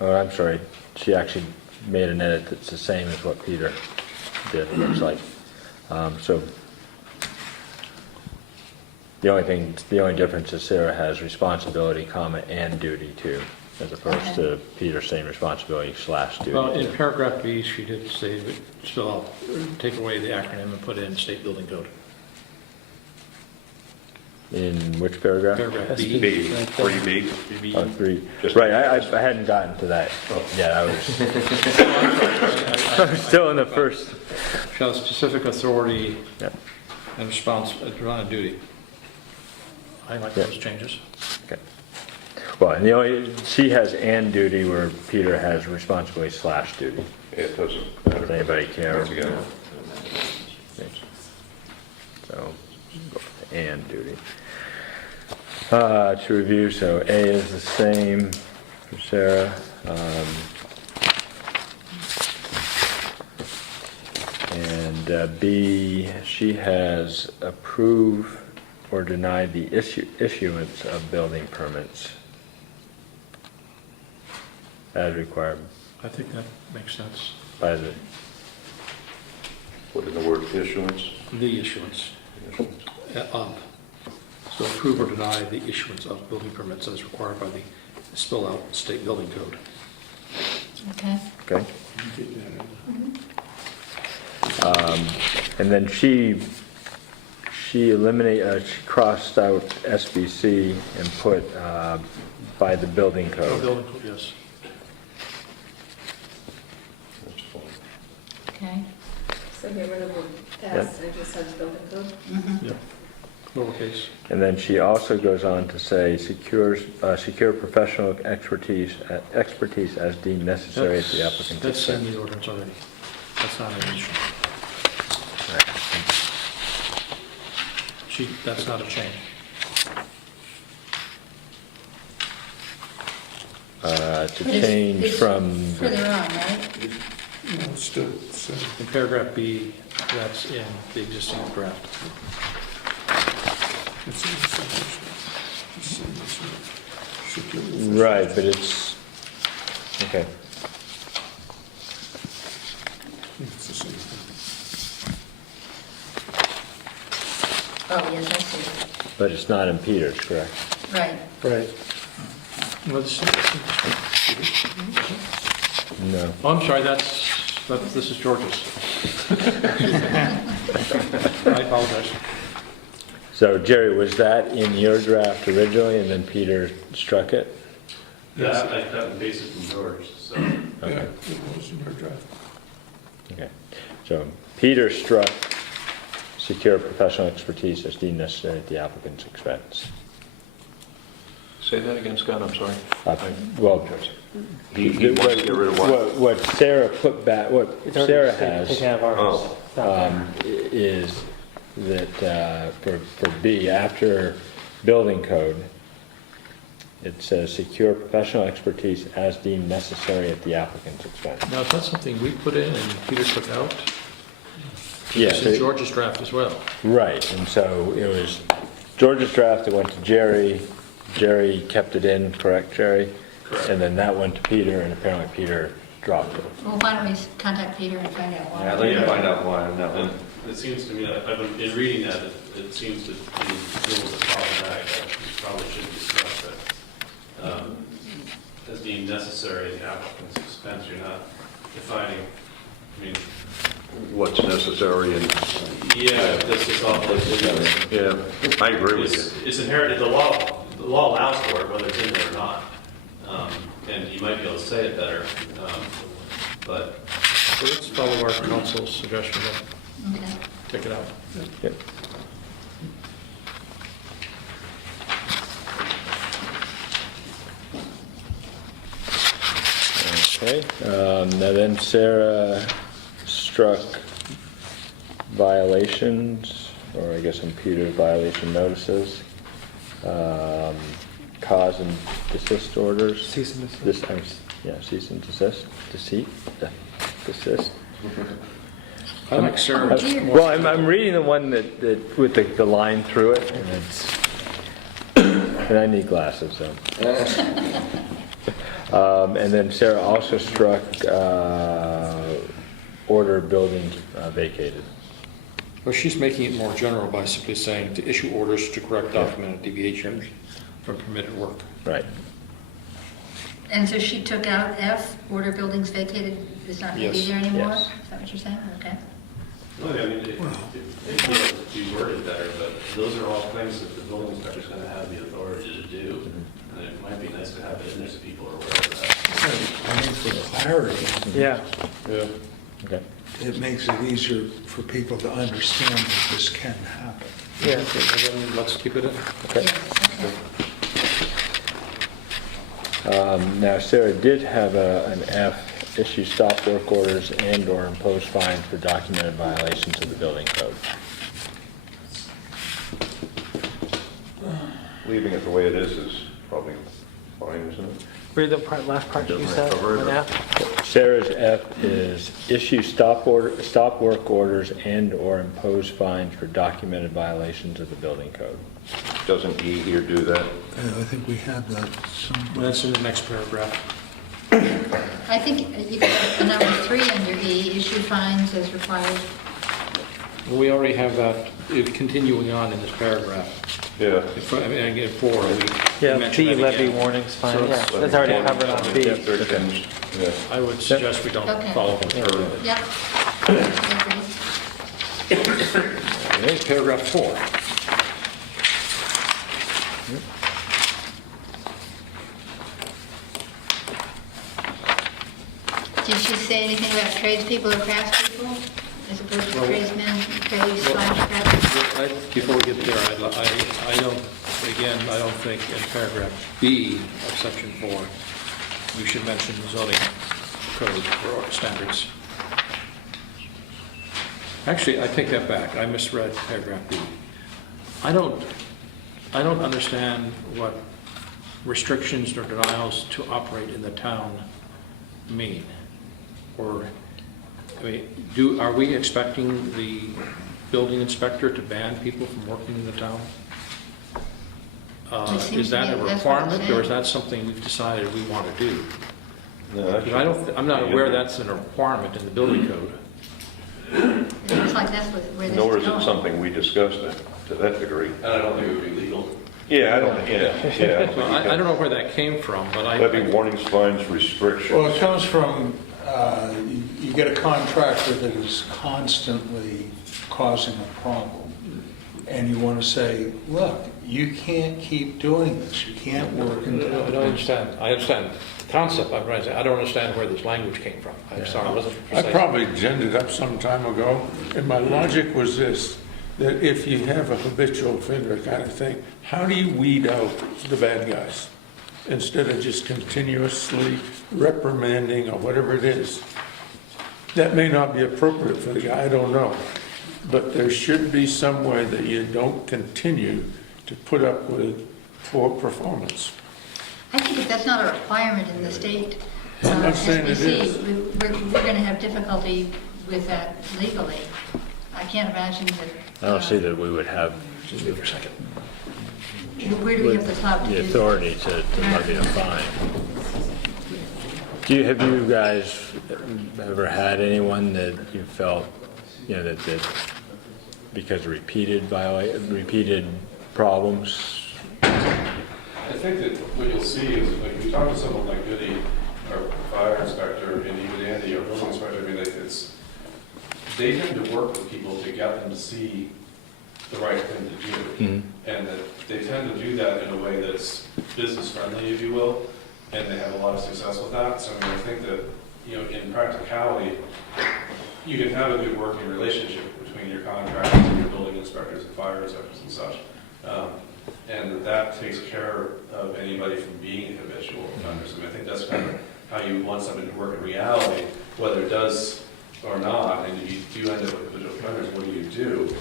oh, I'm sorry, she actually made an edit that's the same as what Peter did, it looks like. So the only difference is Sarah has responsibility, comma, and duty too, as opposed to Peter saying responsibility / duty. Well, in too. paragraph B, she did say, so I'll take away the acronym and put in state building code. In which paragraph? Paragraph B. B. B, Right there. 3B. Oh, 3. Just- Right, I hadn't gotten to that. Yeah, I was I was still in the first. Shall specific authority Yeah. and response, drawn duty. I like Yeah. those changes. Okay. Well, and the only, she has and duty where Peter has responsibility / duty. It doesn't Does matter. anybody care? Once again, So, go with and duty. To review, so A is the same for Sarah. And B, she has approved or denied the issuance of building permits as required I think that makes sense. by the, put in the word issuance. The issuance of. So approve or deny the issuance of building permits as required by the spill out state building code. Okay. okay? And then she she crossed out SBC and put by the building Oh, code. building code, yes. That's fine. Okay. So get rid of the S, it just says building code. Yep. Lowercase. And then she also goes on to say secure professional expertise as deemed necessary at the applicant's That's in expense. the ordinance already. That's not an issue. That's not a change. To But it's- change it's from, Further on, right? No, it's still, In paragraph B, that's in the existing draft. right, but it's, okay. It's the same thing. Oh, yes, I see. But it's not in Peter's, correct? Right. Right. Well, this No. Oh, I'm sorry, this is George's. I apologize. So Jerry, was that in your draft originally and then Peter struck it? That I cut and pasted from George, so. Yeah, it was in your draft. Okay. So Peter struck secure professional expertise as deemed necessary at the applicant's expense. Say that again, Scott, I'm sorry. Well, He wants to get rid of what? what Sarah put back, what It's already Sarah taken has out of ours. Oh. It's not there. is that for B, after building code, it says secure professional expertise as deemed necessary at the applicant's expense. Now, is that something we put in and Peter took out? Yeah, It's in George's draft as well. right, and so it was George's draft, it went to Jerry, Jerry kept it in, correct, Jerry? Correct. And then that went to Peter, and apparently Peter dropped it. Well, why don't we contact Peter and find out why? Yeah, I'd like to find out why on that one. It seems to me, in reading that, it seems to be almost problematic, that we probably should discuss that. As being necessary at the applicant's expense, you're not defining, I mean, What's necessary and, yeah, this is all, yeah, I agree with you. it's inherited, the law allows for it, whether it's in there or not. And you might be able to say it better, but So let's follow our council's suggestion and Okay. take it out. Yep. Okay, now then Sarah struck violations, or I guess in Peter's violation notices, cause and desist orders. Cease and desist. Yeah, cease and desist, desist. I like Sarah. Oh, dear. Well, I'm reading the one that with the line through it, and it's, and I need glasses, so. And then Sarah also struck order buildings vacated. Well, she's making it more general by simply saying to issue orders to correct documented deviations from permitted work. Right. And so she took out F, order buildings vacated, is not going to be Yes. there anymore? Yes. Is that what you're saying? Okay. Well, I mean, it could be worded better, but those are all things that the building inspector's gonna have the authority to do. And it might be nice to have it in there so people are aware of that. I think for clarity, Yeah. Yeah. Okay. it makes it easier for people to understand that this can happen. Yeah. Okay, well, then let's keep it in. Yes, okay. Now, Sarah did have an F, issue stop work orders and/or impose fines for documented violations of the building code. Leaving it the way it is probably fine, isn't it? Read the last part you said. Cover it. Yeah. Sarah's F is issue stop work orders and/or impose fines for documented violations of the building code. Doesn't E here do that? I think we had that somewhere. That's in the next paragraph. I think you could put number 3 under E, issue fines as required. Well, we already have that continuing on in this paragraph. Yeah. I mean, again, 4, we Yeah, mentioned B, that levy again. warnings, fine, So yeah, it's- that's already covered on B. Yeah, 13, yeah. I would suggest we don't Okay. follow the third. Yep. I agree. Okay, paragraph 4. Did she say anything about tradespeople or craftspeople as opposed to Well- tradesmen, trades/craftspeople? Before we get there, I don't, again, I don't think in paragraph B of section 4, we should mention zoning code or standards. Actually, I take that back, I misread paragraph B. I don't understand what restrictions or denials to operate in the town mean. Or, I mean, are we expecting the building inspector to ban people from working in the town? It seems Is that to a me that's what it's requirement, or is saying. that something we've decided we want to do? No, that Because I'm not should- aware that's a requirement in the building code. It looks like that's where this is Nor is it going. something we discussed to that degree. And I don't think it would be legal. Yeah, I don't, yeah. So I don't know where that came from, but Levy warnings, fines, Well, it restrictions. comes from, you get a contractor that is constantly causing a problem, and you want to say, look, you can't keep doing this, you can't work in I don't town. understand. I understand the concept, I'm trying to say, I don't understand where this language came from. I'm sorry, I wasn't I precise. probably ginned it up some time ago, and my logic was this, that if you have a habitual offender kind of thing, how do you weed out the bad guys? Instead of just continuously reprimanding or whatever it is. That may not be appropriate for the guy, I don't know. But there should be some way that you don't continue to put up with poor performance. I think if that's not a requirement in the state I'm not saying it SBC, is. we're going to have difficulty with that legally. I can't imagine that. I don't see that we would have Just wait for a second. Where do we have the clout to the do that? authority to levy a fine. Have you guys ever had anyone that you felt, that because of repeated problems? I think that what you'll see is, like, we talk to someone like Goody, our fire inspector, and even Andy, our building inspector, I mean, they tend to work with people to get them to see the right thing to do. Mhm. And that they tend to do that in a way that's business friendly, if you will, and they have a lot of success with that. So I mean, I think that, in practicality, you can have a good working relationship between your contractors and your building inspectors and fire inspectors and such. And that takes care of anybody from being habitual offenders. I mean, I think that's kind of how you want something to work in reality, whether it does or not, and if you do end up with habitual offenders, what do you do?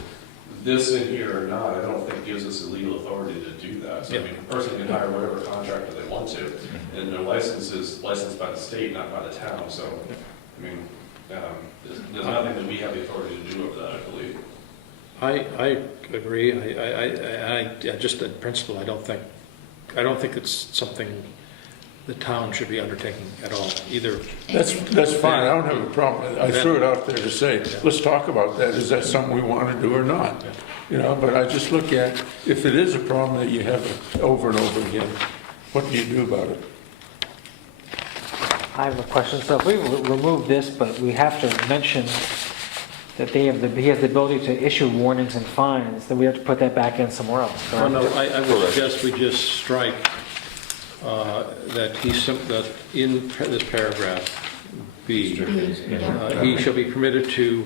This in here or not, I don't think gives us the legal authority to do that. So I mean, a person can hire whatever contractor they want to, and their license is licensed by the state, not by the town. So, I mean, there's nothing that we have the authority to do over that, I believe. I agree. I just in principle, I don't think it's something the town should be undertaking at all, either. That's fine, I don't have a problem. I threw it out there to say, let's talk about that. Is that something we want to do or not? But I just look at, if it is a problem that you have it over and over again, what do you do about it? I have a question. So if we remove this, but we have to mention that he has the ability to issue warnings and fines, then we have to put that back in somewhere else, Well, correct? no, I would suggest we just strike that that in this paragraph, B, he shall be permitted to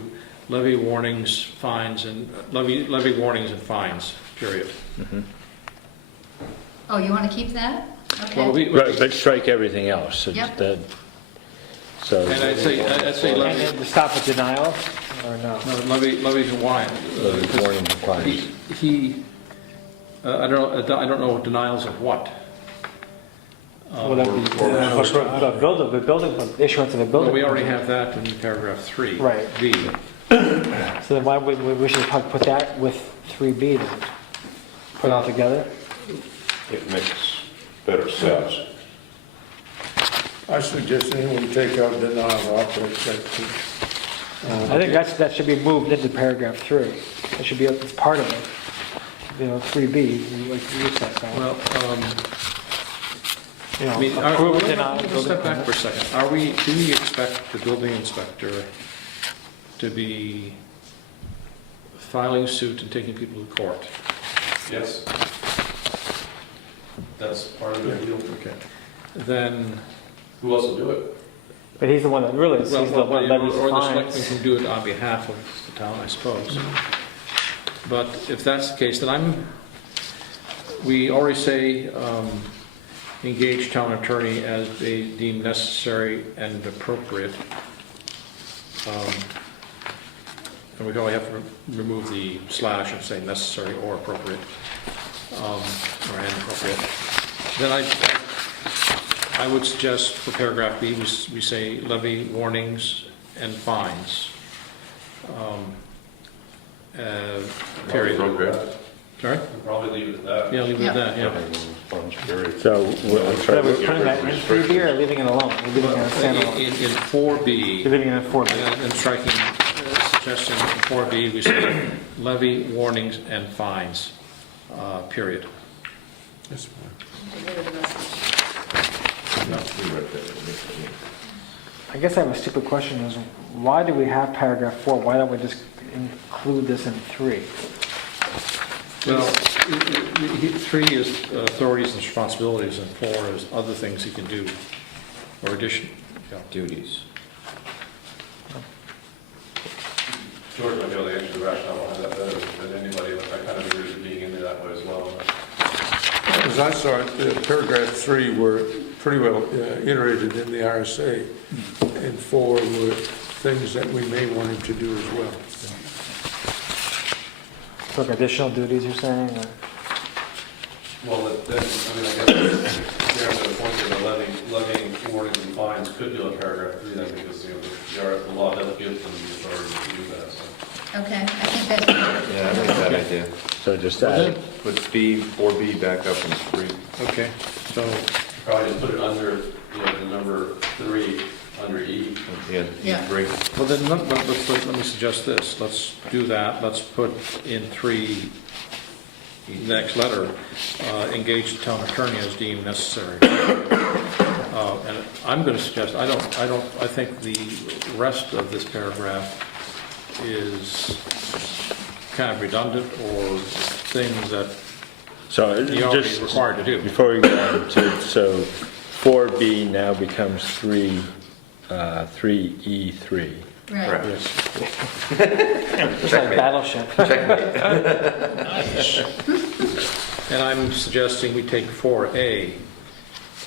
levy warnings, fines, and levy warnings and fines, period. Oh, you want to keep that? Well, Okay. Right, but strike everything else. So Yep. So, And I'd say And levy, then to stop at denial, or no? no, levies and wine. warning and fines. I don't know denials of what. Well, that'd be, the building, issuance of a Well, building. we already have that in paragraph 3. Right. B. So then why would we should probably put that with 3B then? Put it all together? It makes better sense. I suggest anyone take out denial of operating section. I think that should be moved into paragraph 3. That should be, it's part of it. 3B, like you said, so. Well, You I mean, know, approve or deny. let's step back for a second. Do we expect the building inspector to be filing suit and taking people to court? Yes. That's part of the deal. Okay. Then, Who else will do it? But he's the one that really, he's the well, one that levies or the selectmen fines. can do it on behalf of the town, I suppose. But if that's the case, then we already say, engage town attorney as they deem necessary and appropriate. And we probably have to remove the slash and say necessary or appropriate, or and appropriate. Then I would suggest for paragraph B, we say levy warnings and fines. Period. Sorry? We'll probably leave it at that. Yeah, leave it at that, yeah. Funds, period. So, I'm So sorry, we're putting that in 3B or leaving it alone? We're leaving it as standalone? In 4B, You're leaving it in 4B? and striking, suggesting in 4B, we say levy warnings and fines, period. That's fine. Get rid of the rest. I guess I have a stupid question is, why do we have paragraph 4? Why don't we just include this in 3? Well, 3 is authorities and responsibilities, and 4 is other things he can do, or addition, yeah. Duties. George might be able to answer the rationale behind that better than anybody, but I kind of agree with being into that way as well. As I saw it, paragraph 3 were pretty well iterated in the RSA, and 4 were things that we may want him to do as well. So like additional duties, you're saying? Or? Well, then, I mean, I guess there's a point that levying warnings and fines could be on paragraph 3 then, because, the law does give them the authority to do that, so. Okay, I think that's, Yeah, I like that idea. so just add, Put B, 4B back up in 3. Okay, so, Probably just put it under, the number 3, under E. Yeah. 3. well then, let me suggest this, let's do that, let's put in 3, next letter, engage the town attorney as deemed necessary. And I'm going to suggest, I think the rest of this paragraph is kind of redundant or things that so you're already just, required to do. before we go on to, so 4B now becomes 3E3. right. Yes. Just like Battleship. And I'm suggesting we take 4A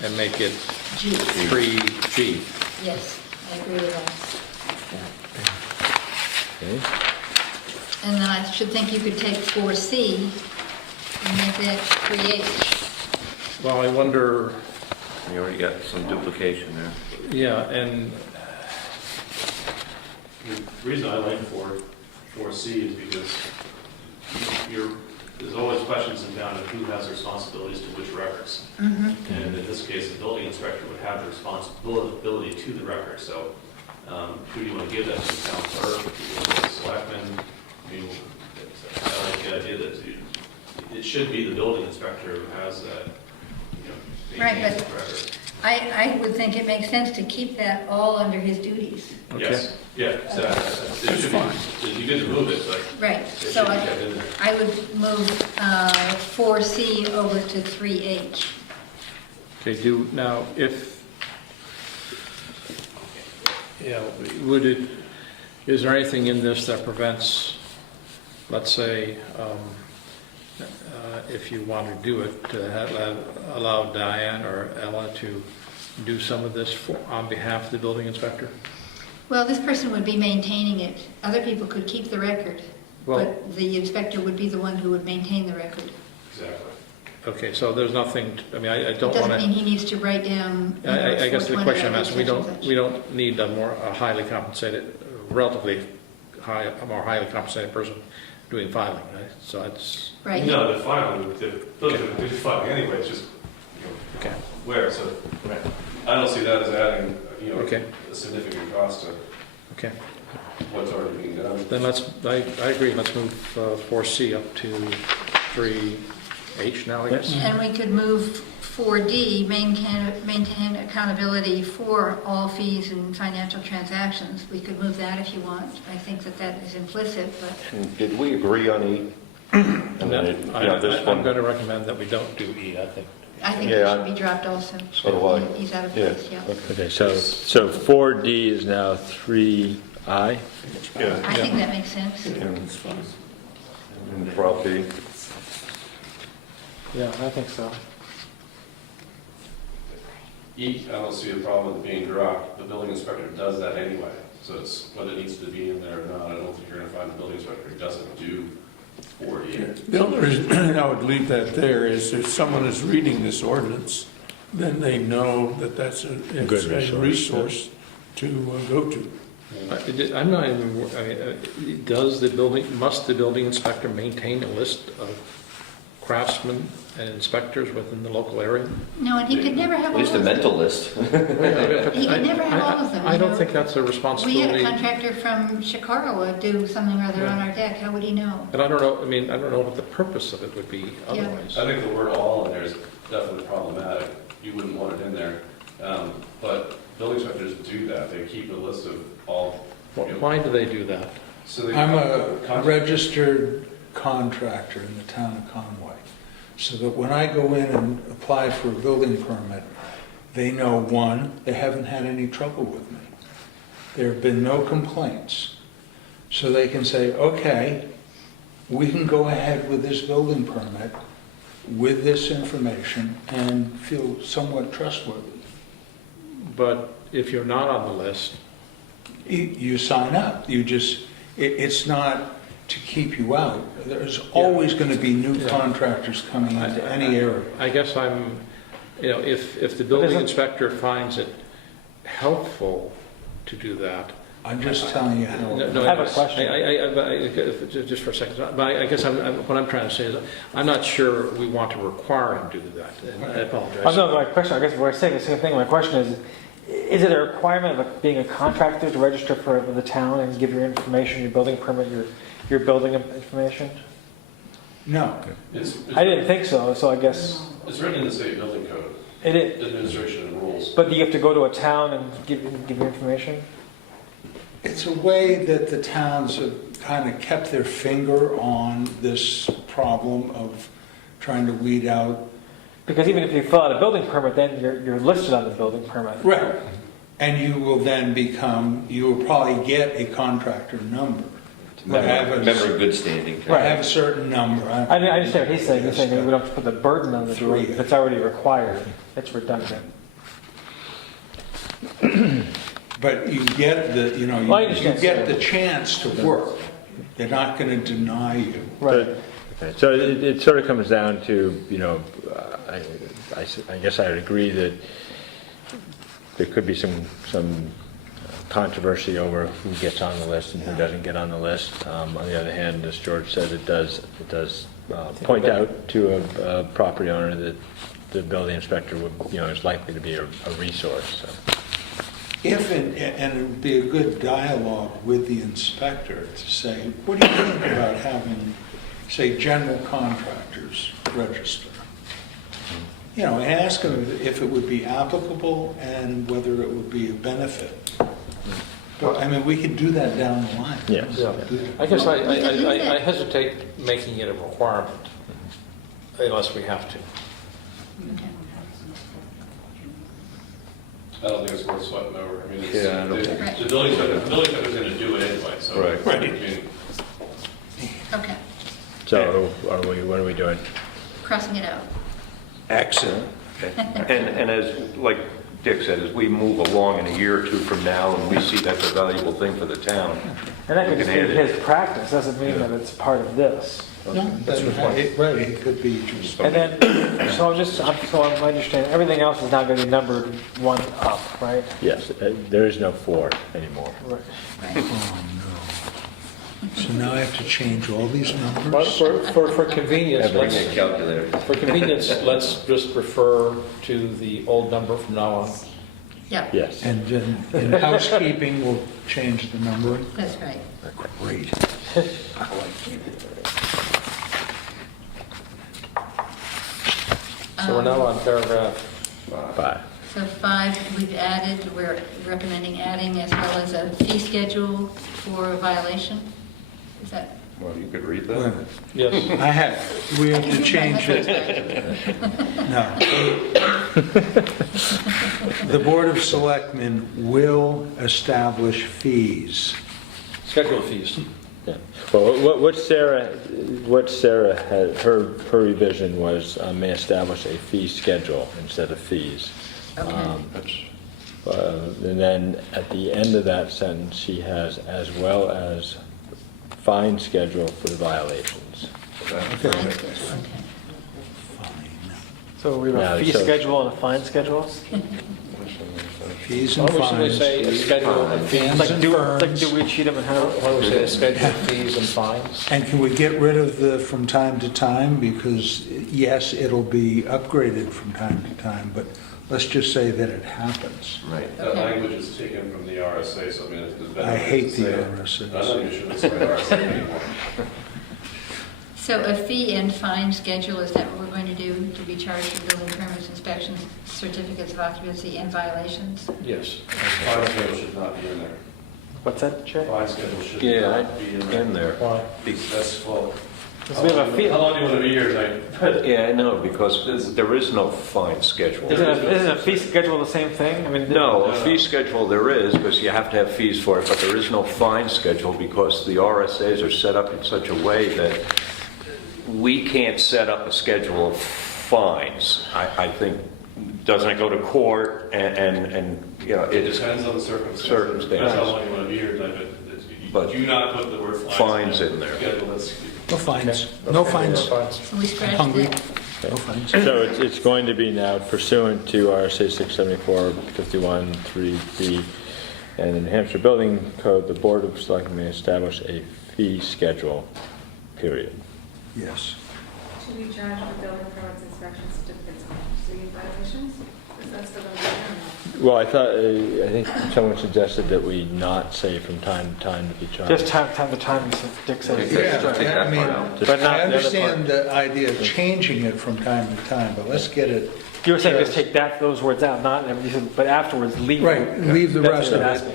and make it G, 3G. yes, I agree with that. Okay. And then I should think you could take 4C and make that 3H. Well, I wonder, You already got some duplication there. yeah, and The reason I like 4C is because there's always questions in town of who has responsibilities to which records. And in this case, the building inspector would have the responsibility to the record. So who do you want to give that to, the town clerk, the selectmen? I mean, I like the idea that it should be the building inspector who has that, Right, maintains but- the record. I would think it makes sense to keep that all under his duties. Yes, yeah, exactly. It should be, you get to move it, but Right, it so should be kept in there. I would move 4C over to 3H. Okay, now, if, you know, is there anything in this that prevents, let's say, if you want to do it, to allow Diane or Ella to do some of this on behalf of the building inspector? Well, this person would be maintaining it. Other people could keep the record, Well- but the inspector would be the one who would maintain the record. Exactly. Okay, so there's nothing, I mean, I It don't want doesn't mean to, he needs to write down, you know, I guess the 420 question I'm or asking, we don't need a highly compensated, relatively high, a more highly compensated person doing filing, right? So it's, Right. No, the filing, the filing anyway, it's just, okay, where, so I don't see that as adding, Okay. a significant cost to okay. what's already being done. Then I agree, let's move 4C up to 3H now, I guess. And we could move 4D, maintain accountability for all fees and financial transactions. We could move that if you want. I think that is implicit, but And did we agree on E? And then, This I'm one, going to recommend that we don't do E, I think. I think Yeah, it should be dropped also. so do I. He's out of Yeah. place, yeah. Okay, so 4D is now 3I? Yeah. I think that makes sense. And drop E. Yeah, I think so. E, I don't see a problem with it being dropped. The building inspector does that anyway. So it's whether it needs to be in there or not. I don't think you're going to find a building inspector who doesn't do 40. The only reason I would leave that there is if someone is reading this ordinance, then they know that that's Good it's a resource, resource to go to. I'm not even, must the building inspector maintain a list of craftsmen and inspectors within the local area? No, and he could never have At all least of a them. mental list. He could never have all of them. I you don't know. think that's a We had a responsibility. contractor from Chicago do something or other on our deck. How would he know? And I don't know, I don't know what the purpose of it would be otherwise. I think the word all in there is definitely problematic. You wouldn't want it in there. But building inspectors do that. They keep a list of all. Why do they do that? So they I'm a registered contractor in the town of Conway, so that when I go in and apply for a building permit, they know, one, they haven't had any trouble with me. There have been no complaints. So they can say, okay, we can go ahead with this building permit with this information and feel somewhat trustworthy. But if you're not on the list, You sign up, it's not to keep you out. There's always going to be new Yeah. contractors coming into any area. I guess if the building inspector finds it helpful to do that. I'm just telling you how. No, I have a question. Just for a second, but I guess what I'm trying to say is, I'm not sure we want to require him to do that, and I apologize. Oh, no, my question, I guess we're saying the same thing. My question is it a requirement of being a contractor to register for the town and give your information, your building permit, your building information? No. I didn't think so, so I guess It's written in the state building code, it is. administration and rules. But do you have to go to a town and give your information? It's a way that the towns have kind of kept their finger on this problem of trying to weed out. Because even if you fill out a building permit, then you're listed on the building permit. Right. And you will then you will probably get a contractor number. Member of good standing. I have a certain number. I understand what he's saying. He's saying we don't have to put the burden on the door. If it's already required, it's redundant. But you get Well, I you understand. get the chance to work. They're not going to deny you. Right. Okay, so it sort of comes down to, I guess I would agree that there could be some controversy over who gets on the list and who doesn't get on the list. On the other hand, as George said, it does point out to a property owner that the building inspector is likely to be a resource. So. And it would be a good dialogue with the inspector to say, what do you think about having, say, general contractors register? You know, and ask them if it would be applicable and whether it would be a benefit. But, I mean, we could do that down the line. Yes. Yeah. I guess I hesitate making it a requirement unless we have to. I don't think it's worth sweating over. I mean, it's, Yeah, I don't the building inspector's gonna do it anyway, so. Right. Right. I mean, Okay, So what are we doing? crossing it out. Excellent. And as, like Dick said, as we move along in a year or two from now and we see that's a valuable thing for the town, And that could we just can be add it. his practice, doesn't mean that it's part of this. No, that's right. Right, it could be just. And then, so I'm understanding, everything else is now going to be numbered 1 up, right? Yes, there is no 4 anymore. Right. Oh, no. So now I have to change all these But numbers? for convenience, Bring a let's, calculator. for convenience, let's just refer to the old number from now on. Yeah, Yes. And then in housekeeping, we'll change the numbering? that's right. Great. So we're now on paragraph 5. So 5, we've added, we're recommending adding as well as a fee schedule for a violation. Is that? well, you could read Wait a that. minute. Yes. I have, we have to change it. No. The Board of Selectmen will establish fees. Schedule fees. Yeah. Well, what Sarah had, her revision was may establish a fee schedule instead of fees. Okay. And then at the end of that sentence, she has as well as fine schedule for the violations. Fine schedule, okay. Fine. So we have Yeah, a fee so- schedule and a fine schedule? Fees Why and don't we fines. say a schedule of fees? Fines Like and do fines. we cheat them and how? Why don't we say a schedule of fees and fines? And can we get rid of the from time to time? Because yes, it'll be upgraded from time to time, but let's just say that it happens. Right. That Okay. language is taken from the RSA, so I mean, it's better. I hate the to say- RSA. I know you shouldn't say RSA anymore. So a fee and fine schedule, is that what we're going to do, to be charged for building permits, inspections, certificates of occupancy, and violations? Yes. Fine schedule should not be in there. What's that, Jay? Fine schedule should Yeah, not be in there. Why? That's, well, So we have a fee, how long do you want to be here tonight? Yeah, I know, because there is no fine schedule. isn't a fee schedule the same thing? I mean, No, a fee schedule there is, because you have to have fees for it, but there is no fine schedule because the RSAs are set up in such a way that we can't set up a schedule of fines. I think, doesn't it go to court and you know, It it's depends on the circumstances. Circumstances. That's how long you want to be here tonight, But but do not put the word fines in there. Schedule, that's, No fines, no fines. So we scratched Hungry. that. No fines. So it's going to be now pursuant to RSA 674, 51, 3B, and in New Hampshire Building Code, the Board of Selectmen may establish a fee schedule, period. Yes. Should we charge for building permits, inspections, certificates, of occupancy, and violations? Is that still going to be there? Well, I think someone suggested that we not say from time to time to be charged. just time to time, as Dick said. Take that I part mean, out. But not I the other understand part. the idea of changing it from time to time, but let's get it, You were saying just take those words out, not, you said, but afterwards leave. right, leave the That's rest what of I'm it. asking.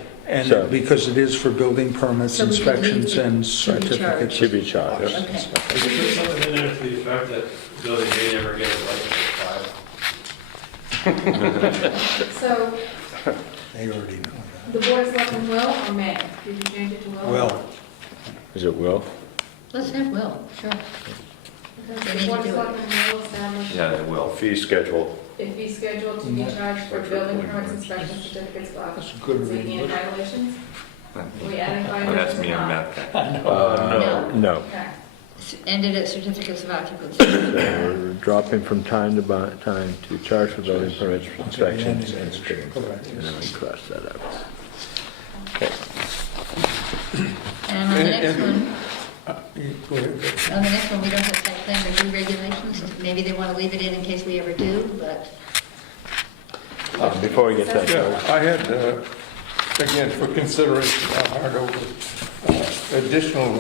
So- And because it is for building permits, So we could leave inspections, it and to be charged. certificates. Should be charged. Okay. Is there something in there to the effect that building may never get a license at 5? So They already know the board of selectmen will or may? Did you change it to will? that. Well, Is it will? Let's have will, sure. The board of selectmen will establish Yeah, it will. Fee schedule, a fee schedule to be charged for building permits, inspections, certificates of that's a good occupancy, reading. and violations? Are we adding Oh, violations? that's or me, I'm not? math guy. No. No. Okay. Ended at certificates of occupancy. So we're dropping from time to time to charge for building permits, inspections, and certificates. Correct. And then we cross that out. And on the next one, Go ahead. on the next one, we don't have site plan review regulations. Maybe they want to leave it in case we ever do, but Before we get to that, Yeah, I had, again, for consideration, I hard over additional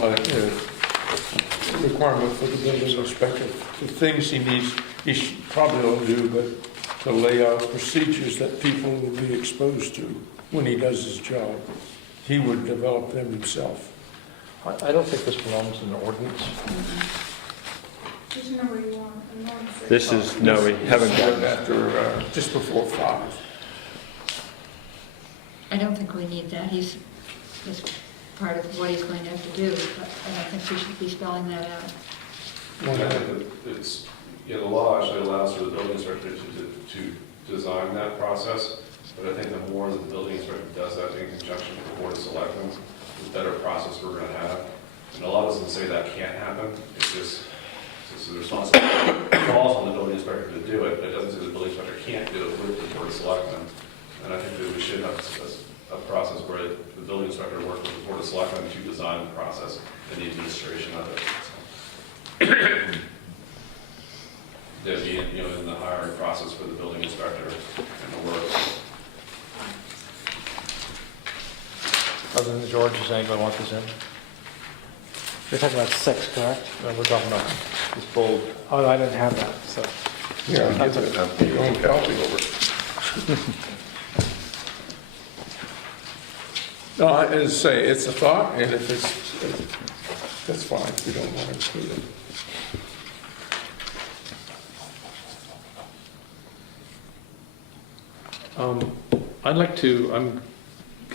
requirement for the building inspector, the things he needs, probably will do, but to lay out procedures that people will be exposed to when he does his job. He would develop them himself. I don't think this belongs in the ordinance. Isn't that where you want, you want to say? This is, no, we haven't This is gotten right after, just before 5. I don't think we need that. That's part of what he's going to have to do, but I don't think we should be spelling that out. I think that it's, the law actually allows for the building inspector to design that process, but I think the more the building inspector does that in conjunction with the board of selectmen, the better process we're gonna have. And a lot doesn't say that can't happen, it's just, it's the responsibility, it falls on the building inspector to do it, but it doesn't say the building inspector can't do it with the board of selectmen. And I think that we should have a process where the building inspector works with the board of selectmen to design the process and the administration of it. So, there'd be, in the hiring process for the building inspector and the work. Other than George, does anybody want this in? You're talking about 6, correct? No, we're talking about this bold. Oh, I didn't have that, so. Yeah, give it your own copy over. No, as I say, it's a thought, and if that's fine, if you don't want to include it. I'd like to,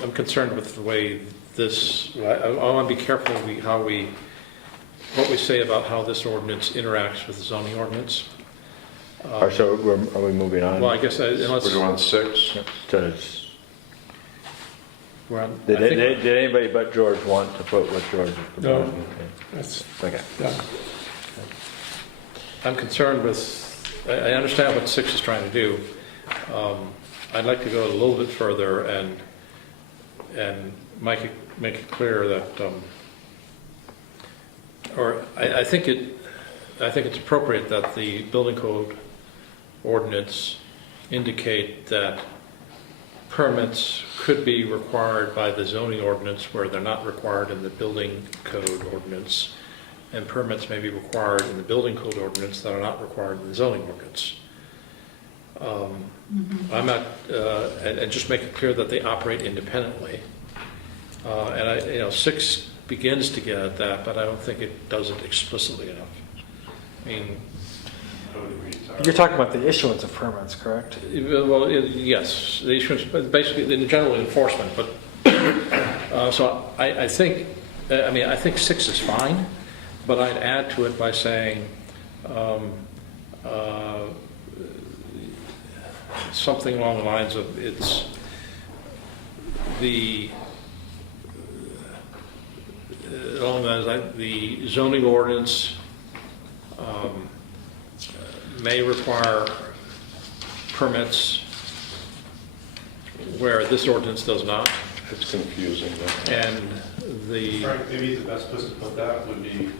I'm concerned with the way this, I want to be careful what we say about how this ordinance interacts with the zoning ordinance. So are we moving on? Well, I guess unless. We're on 6. we're on- I Did think- did anybody but George want to put what George is No. proposing? That's Okay. done. I'm concerned with, I understand what 6 is trying to do. I'd like to go a little bit further and make it clear that, or I think it's appropriate that the building code ordinance indicate that permits could be required by the zoning ordinance where they're not required in the building code ordinance, and permits may be required in the building code ordinance that are not required in the zoning ordinance. I'm not, and just make it clear that they operate independently. And 6 begins to get at that, but I don't think it does it explicitly enough. I mean, I would agree entirely. You're talking about the issuance of permits, correct? well, yes, the issuance, but basically in general enforcement, but, so I think 6 is fine, but I'd add to it by saying, something along the lines of it's along those lines, the zoning ordinance may require permits where this ordinance does not, It's confusing. and the Frank, maybe the best place to put that would be,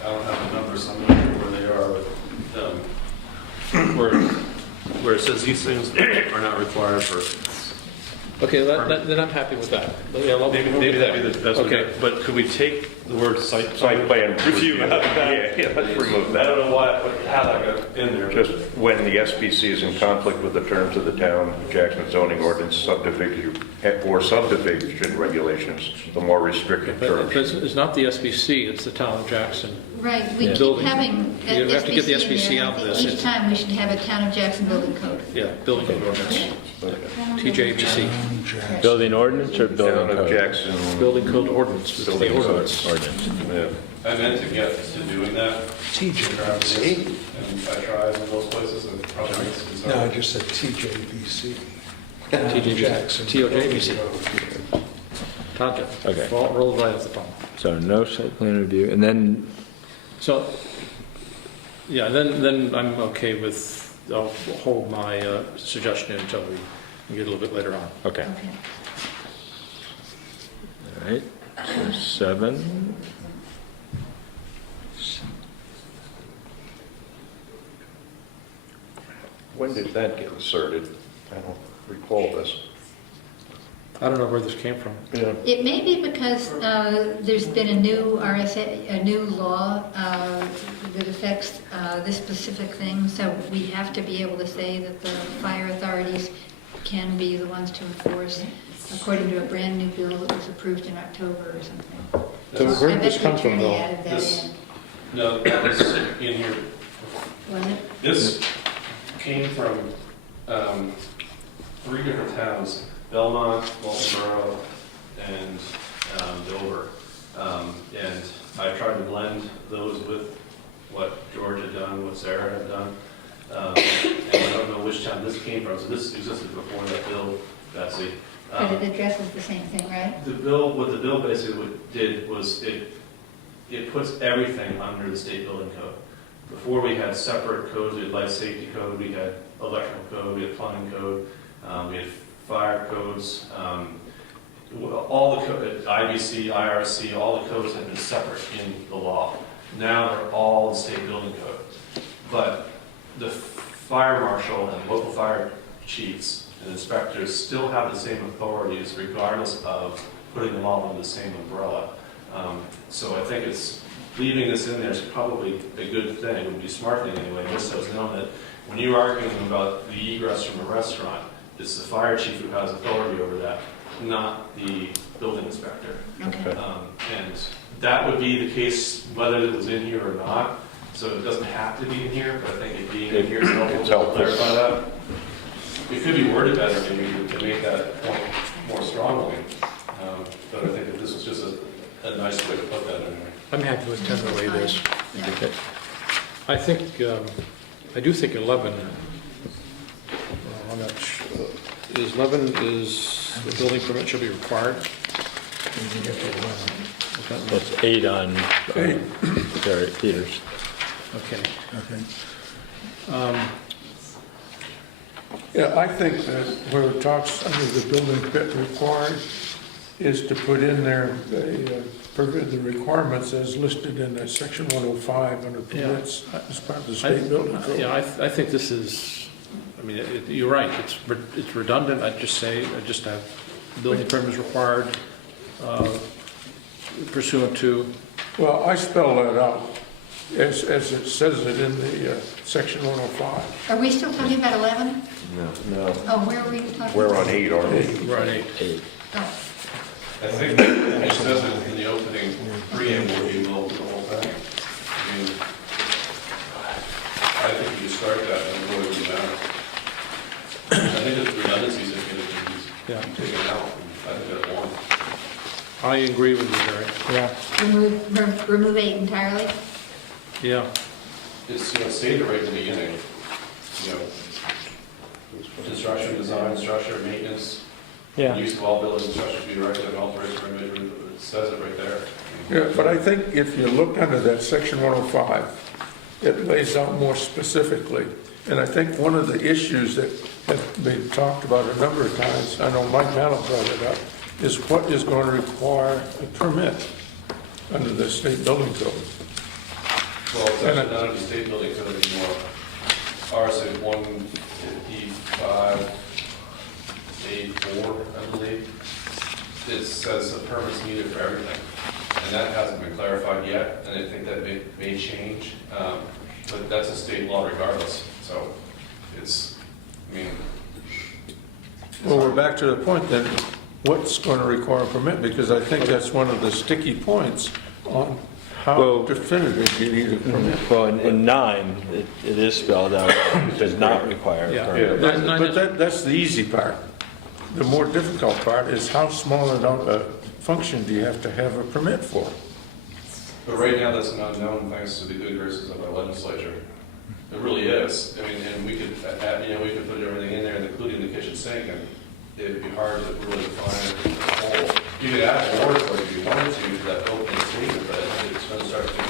I don't have the numbers, I'm not sure where they are, but where it says these things are not required for. okay, then I'm happy with that. Yeah, Maybe that'd be the best way. Okay. But could we take the word site Plan review out of that? Yeah, let's remove I don't that. know how that got in there. Just when the SPC is in conflict with the terms of the town Jackson zoning ordinance subdivision regulations, the more restrictive But terms. it's not the SBC, it's the town of Jackson. Right, we keep Building. having You have to get the SBC in SBC there. out of I think this. each time we should have a town of Jackson building code. Yeah, building code ordinance, TJBC, Building ordinance or building Town of code? Jackson. building code ordinance, it's the Building code. ordinance. Ordinance. Yeah. I meant to get to doing that. TJBC? And I tried in those places and probably makes it concern. No, I just said TJBC. TJBC. Jackson. TOJBC. Todd, Okay. roll right off the top. So no site plan review, and then, So, yeah, then I'm okay with, I'll hold my suggestion until we get a little bit later on. okay, Okay. all right, so 7. When did that get inserted? I don't recall this. I don't know where this came from. It may be because there's been a new RSA, a new law that affects this specific thing, so we have to be able to say that the fire authorities can be the ones to enforce, according to a brand-new bill that was approved in October or something. So where did this come from, I bet the though? attorney added that This- in. No, that was in here. Wasn't it? This came from 3 different towns, Belmont, Waltonboro, and Dover. And I tried to blend those with what George had done, what Sarah had done. And I don't know which town this came from, so this existed before that bill, Betsy. But it addresses the same thing, right? The bill, what the bill basically did was it puts everything under the state building code. Before we had separate codes, we had life safety code, we had electrical code, we had plumbing code, we had fire codes, all the IBC, IRC, all the codes have been separate in the law. Now they're all the state building code. But the fire marshal and local fire chiefs and inspectors still have the same authorities regardless of putting them all under the same umbrella. So I think leaving this in there is probably a good thing, it would be a smart thing anyway, just so it's known that when you're arguing about the egress from a restaurant, it's the fire chief who has authority over that, not the building inspector. Okay. And that would be the case whether it was in here or not, so it doesn't have to be in here, but I think it being in here is helpful to clarify that. It could be worded better maybe to make that point more strongly, but I think that this is just a nice way to put that in there. I'm happy with 10 the way it is. Yeah. I think, I do think 11, I'm not sure. Is 11 is the building permit should be required? That's 8 on Gary Peters. Okay. Okay. Yeah, I think that where it talks under the building permit required is to put in there the requirements as listed in the section 105 under permits as part of the state building code. Yeah, I think this is, I mean, you're right, it's redundant. I just have building permit is required pursuant to. Well, I spell that out as it says it in the section 105. Are we still talking about 11? No. Oh, where are we talking? We're on 8, aren't we? We're on 8. Oh, I think it says it in the opening preamble, you will, the whole thing. I mean, I think you start that and it wouldn't matter. I think it's redundancies that get it taken out, and I think that's one. I agree with you, Jerry. Yeah. remove 8 entirely? Yeah. It's, stated right in the beginning, construction, design, structure, maintenance, Yeah. use of all buildings and structures to be erected and alteration or measured, it says it right there. Yeah, but I think if you look under that section 105, it lays out more specifically. And I think one of the issues that have been talked about a number of times, I know Mike Mallon brought it up, is what is going to require a permit under the state building code. Well, it's actually not in the state building code anymore. RSA 155. A4, I believe, it says a permit's needed for everything, and that hasn't been clarified yet, and I think that may change, but that's a state law regardless, so it's, I mean. Well, we're back to the point then, what's going to require a permit? Because I think that's one of the sticky points on how Well- definitive you need a permit. Well, in 9, it is spelled out, it does not require a Yeah. permit. But that's the easy part. The more difficult part is how small a function do you have to have a permit for? But right now, that's an unknown thanks to the good graces of our legislature. It really is. I mean, and we could add, we could put everything in there, including the kitchen sink, and it'd be hard to really define the whole. You could add more to it if you wanted to that open statement, but I think it's going to start to get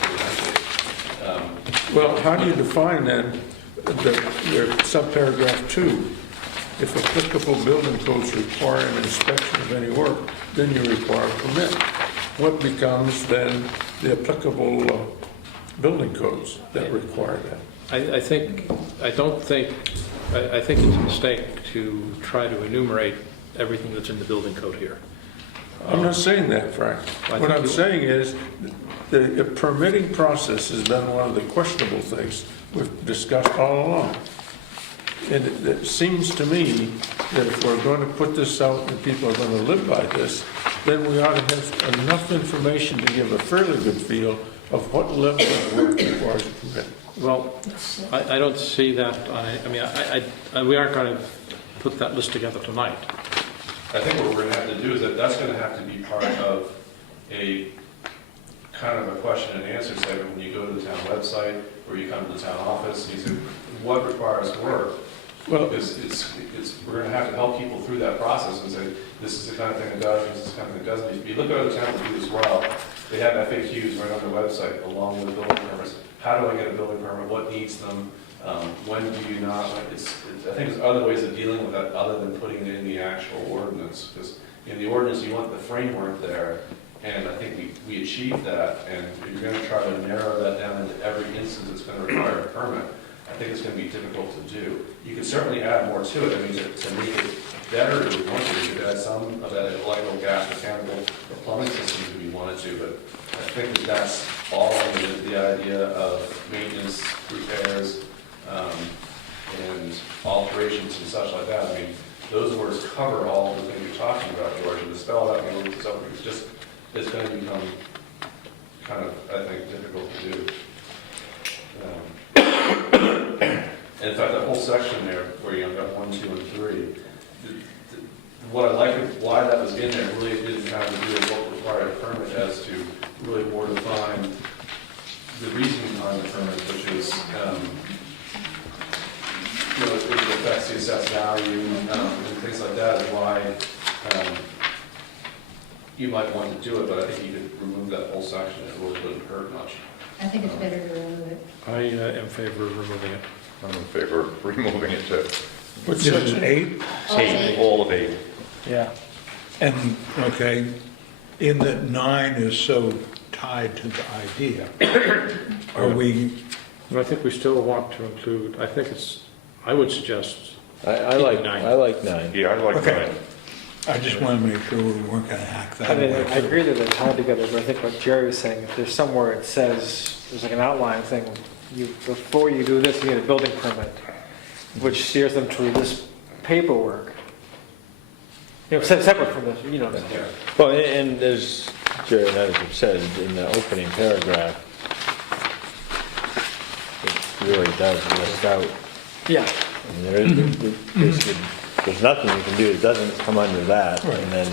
lengthy. Well, how do you define then your subparagraph 2? If applicable building codes require an inspection of any work, then you require a permit. What becomes then the applicable building codes that require that? I think it's a mistake to try to enumerate everything that's in the building code here. I'm not saying that, Frank. I What think I'm you- saying is, the permitting process has been one of the questionable things we've discussed all along. And it seems to me that if we're going to put this out and people are going to live by this, then we ought to have enough information to give a fairly good feel of what level of work requires a permit. Well, I don't see that, I mean, we aren't going to put that list together tonight. I think what we're gonna have to do is that's gonna have to be part of a kind of a question and answer segment when you go to the town website, or you come to the town office, and you say, what requires work? Well, Because we're gonna have to help people through that process and say, this is the kind of thing that does, this is the kind of thing that doesn't. If you look at other towns that do this well, they have FAQs right on their website along with building permits. How do I get a building permit? What needs them? When do you not? I think there's other ways of dealing with that other than putting it in the actual ordinance. Because in the ordinance, you want the framework there, and I think we achieved that. And if you're going to try to narrow that down into every instance that's going to require a permit, I think it's going to be difficult to do. You can certainly add more to it. I mean, to make it better, if we want to, you could add some of that electrical, gas, mechanical, or plumbing systems if we wanted to. But I think that that's all under the idea of maintenance, repairs, and alterations and such like that. I mean, those words cover all the things you're talking about, George, and to spell it out in the stuff, it's going to become kind of, I think, difficult to do. And in fact, that whole section there, where you got 1, 2, and 3, what I like, why that was in there, really didn't have to do with what required a permit as to really more define the reasoning behind the permit, which is, you know, it affects the assessed value and things like that, is why you might want to do it, but I think you could remove that whole section. It really wouldn't hurt much. I think it's better to remove it. I am in favor of removing it. I'm in favor of removing it to What's it, 8? Okay. all of 8. Yeah. And, okay, in that 9 is so tied to the idea, are we, And I think we still want to include, I would suggest, I like 9. Yeah, I like Okay. 9. I just want to make sure we weren't going to hack that I mean, away. I agree that they're tied together, but I think what Jerry was saying, if there's somewhere it says, there's like an outline thing, before you do this, you need a building permit, which steers them to this paperwork. You know, separate from this, you know. Well, and as Jerry and others have said, in the opening paragraph, it really does list out. Yeah. I mean, there's nothing you can do that doesn't come under that, and then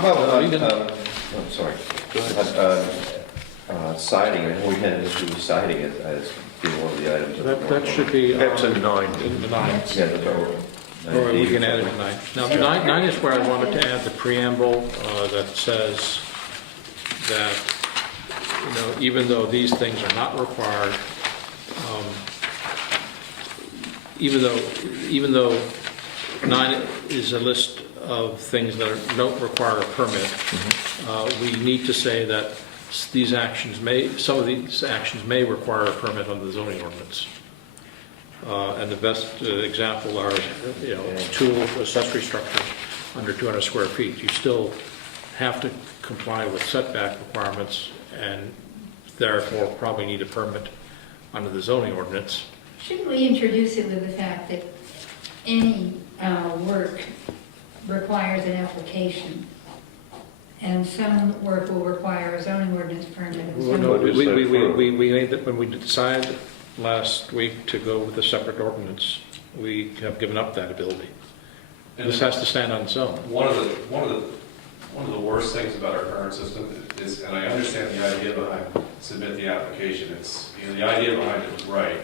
How about, I'm sorry. Siding, I know we had an issue with siding it as being one of the items. that should be. That's a 9. In the 9. Yeah, that's all. Or we can add it to 9. Now, 9 is where I wanted to add the preamble that says that, you know, even though these things are not required, even though 9 is a list of things that don't require a permit, we need to say that some of these actions may require a permit under the zoning ordinance. And the best example are, you know, 2 accessory structures under 200 square feet. You still have to comply with setback requirements and therefore probably need a permit under the zoning ordinance. Shouldn't we introduce it with the fact that any work requires an application? And some work will require a zoning ordinance permit. and some- no, it is that for- We made that when we decided last week to go with a separate ordinance, we have given up that ability. And This has to stand on its own. One of the worst things about our current system is, and I understand the idea behind submit the application, it's, you know, the idea behind it was right.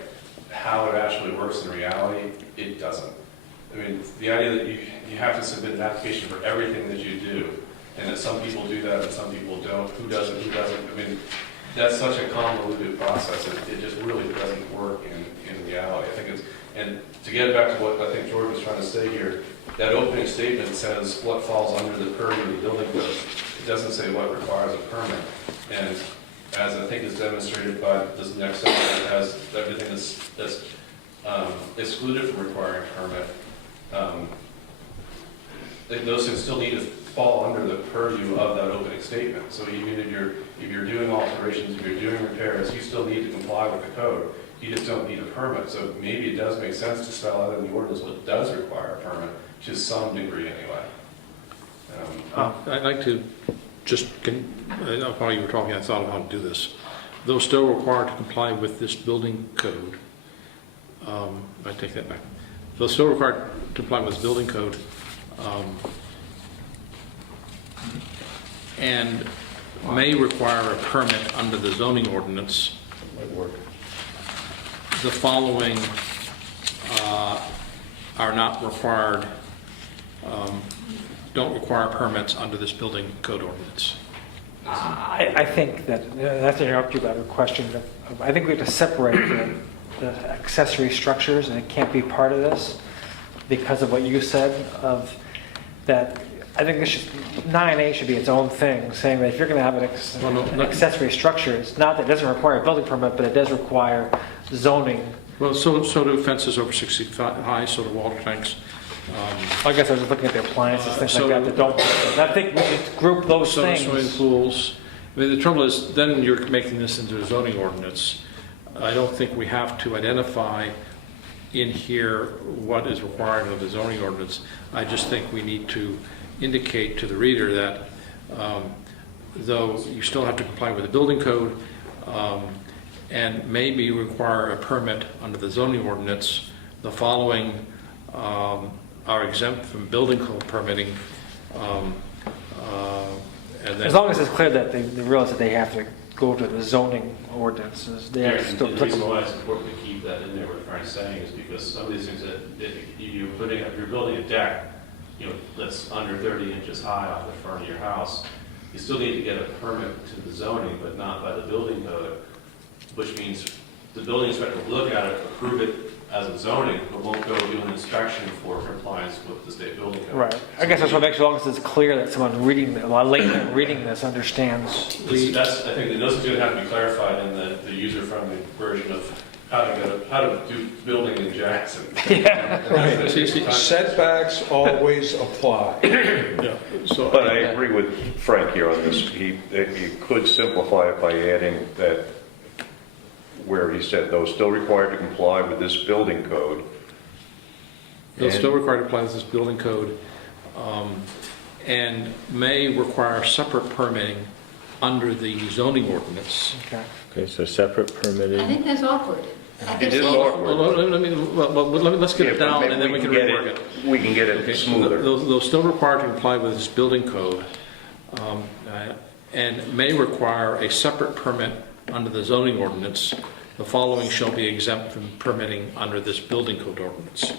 How it actually works in reality, it doesn't. I mean, the idea that you have to submit an application for everything that you do, and that some people do that and some people don't, who does it, who doesn't, I mean, that's such a convoluted process, it just really doesn't work in reality. I think it's, and to get back to what I think George was trying to say here, that opening statement says what falls under the purview of the building code. It doesn't say what requires a permit. And as I think is demonstrated by this next section, it has everything that's excluded from requiring a permit. those things still need to fall under the purview of that opening statement. So even if you're doing alterations, if you're doing repairs, you still need to comply with the code. You just don't need a permit. So maybe it does make sense to spell out in the ordinance what does require a permit, to some degree anyway. I'd like to just, while you were talking, I thought of how to do this. Though still required to comply with this building code, I take that back. Though still required to comply with this building code, and may require a permit under the zoning ordinance, Might work. the following are not required, don't require permits under this building code ordinance. I think that, not to interrupt you, but I have a question. I think we have to separate the accessory structures, and it can't be part of this because of what you said of that. I think this should, 9A should be its own thing, saying that if you're going to have an accessory structure, it's not that it doesn't require a building permit, but it does require zoning. Well, so do fences over 6 feet high, so do water tanks. I guess I was just looking at the appliances, things like that don't. I think we should group those Swimming things. pools. I mean, the trouble is, then you're making this into a zoning ordinance. I don't think we have to identify in here what is required of the zoning ordinance. I just think we need to indicate to the reader that though you still have to comply with the building code and maybe require a permit under the zoning ordinance, the following are exempt from building code permitting. And then, As long as it's clear that they realize that they have to go to the zoning ordinances, they have to still And the reason applicable. why it's important to keep that in there, what Frank's saying, is because some of these things that you're putting up, you're building a deck, that's under 30 inches high off the front of your house, you still need to get a permit to the zoning, but not by the building code, which means the building inspector will look at it, approve it as a zoning, but won't go do an inspection for compliance with the state building code. Right. I guess that's what makes, as long as it's clear that someone reading, a layman reading this understands. I think that those are going to have to be clarified in the user-friendly version of how to do building in Jackson. Right. Setbacks always apply. yeah, so But I agree with Frank here on this. He could simplify it by adding that where he said, those still required to comply with this building code. they'll And- still require to comply with this building code and may require separate permitting under the zoning ordinance. Okay. Okay, so separate I permitting. think that's awkward. I can It is see- awkward. Let's get it Yeah, but down maybe and then we can get rework it. We can get Okay, it so smoother. they'll still require to comply with this building code and may require a separate permit under the zoning ordinance. The following shall be exempt from permitting under this building code ordinance.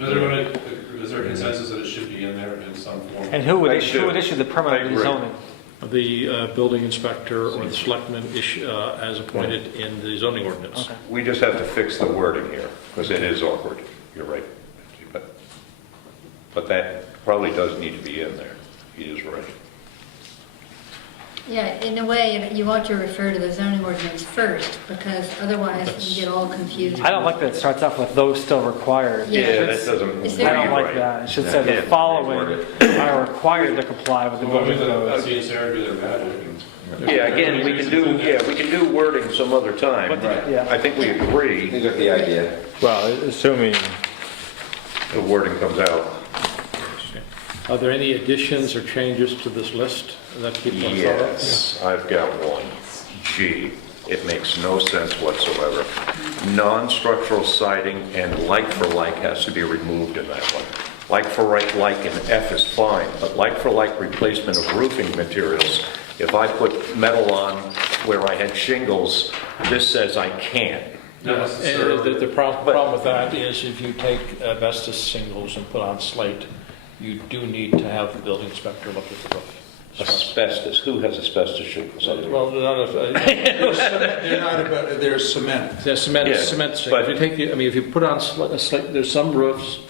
Is there a consensus that it should be in there in some form? And who would I issue, do. would issue the permit I under the agree. zoning? The building inspector or the selectman as appointed in the zoning ordinance. Okay. We just have to fix the wording here, because it is awkward. You're right. But that probably does need to be in there. He is right. Yeah, in a way, you ought to refer to the zoning ordinance first, because otherwise you get all confused. I don't like that it starts off with those still required. Yeah. Yeah, that doesn't. Is I there- don't like that. It should say Yeah. the following are required to comply with the Well, building that's code. the Sarah do their magic. Yeah, again, we can do wording some other time. But, yeah. I think we agree You got the idea. Well, assuming, the wording comes out. Are there any additions or changes to this list that people have thought of? Yes, I've got one. G, it makes no sense whatsoever. Non-structural siding and like-for-like has to be removed in that one. Like-for-like in F is fine, but like-for-like replacement of roofing materials, if I put metal on where I had shingles, this says I can't. Not And necessarily. the problem with that is if you take asbestos shingles and put on slate, you do need to have the building inspector look at the roof. Asbestos, who has asbestos shingles on their roof? Well, They're not about, they're cement. there's cement, Yeah, cement. but- If you take, if you put on slate, there's some roofs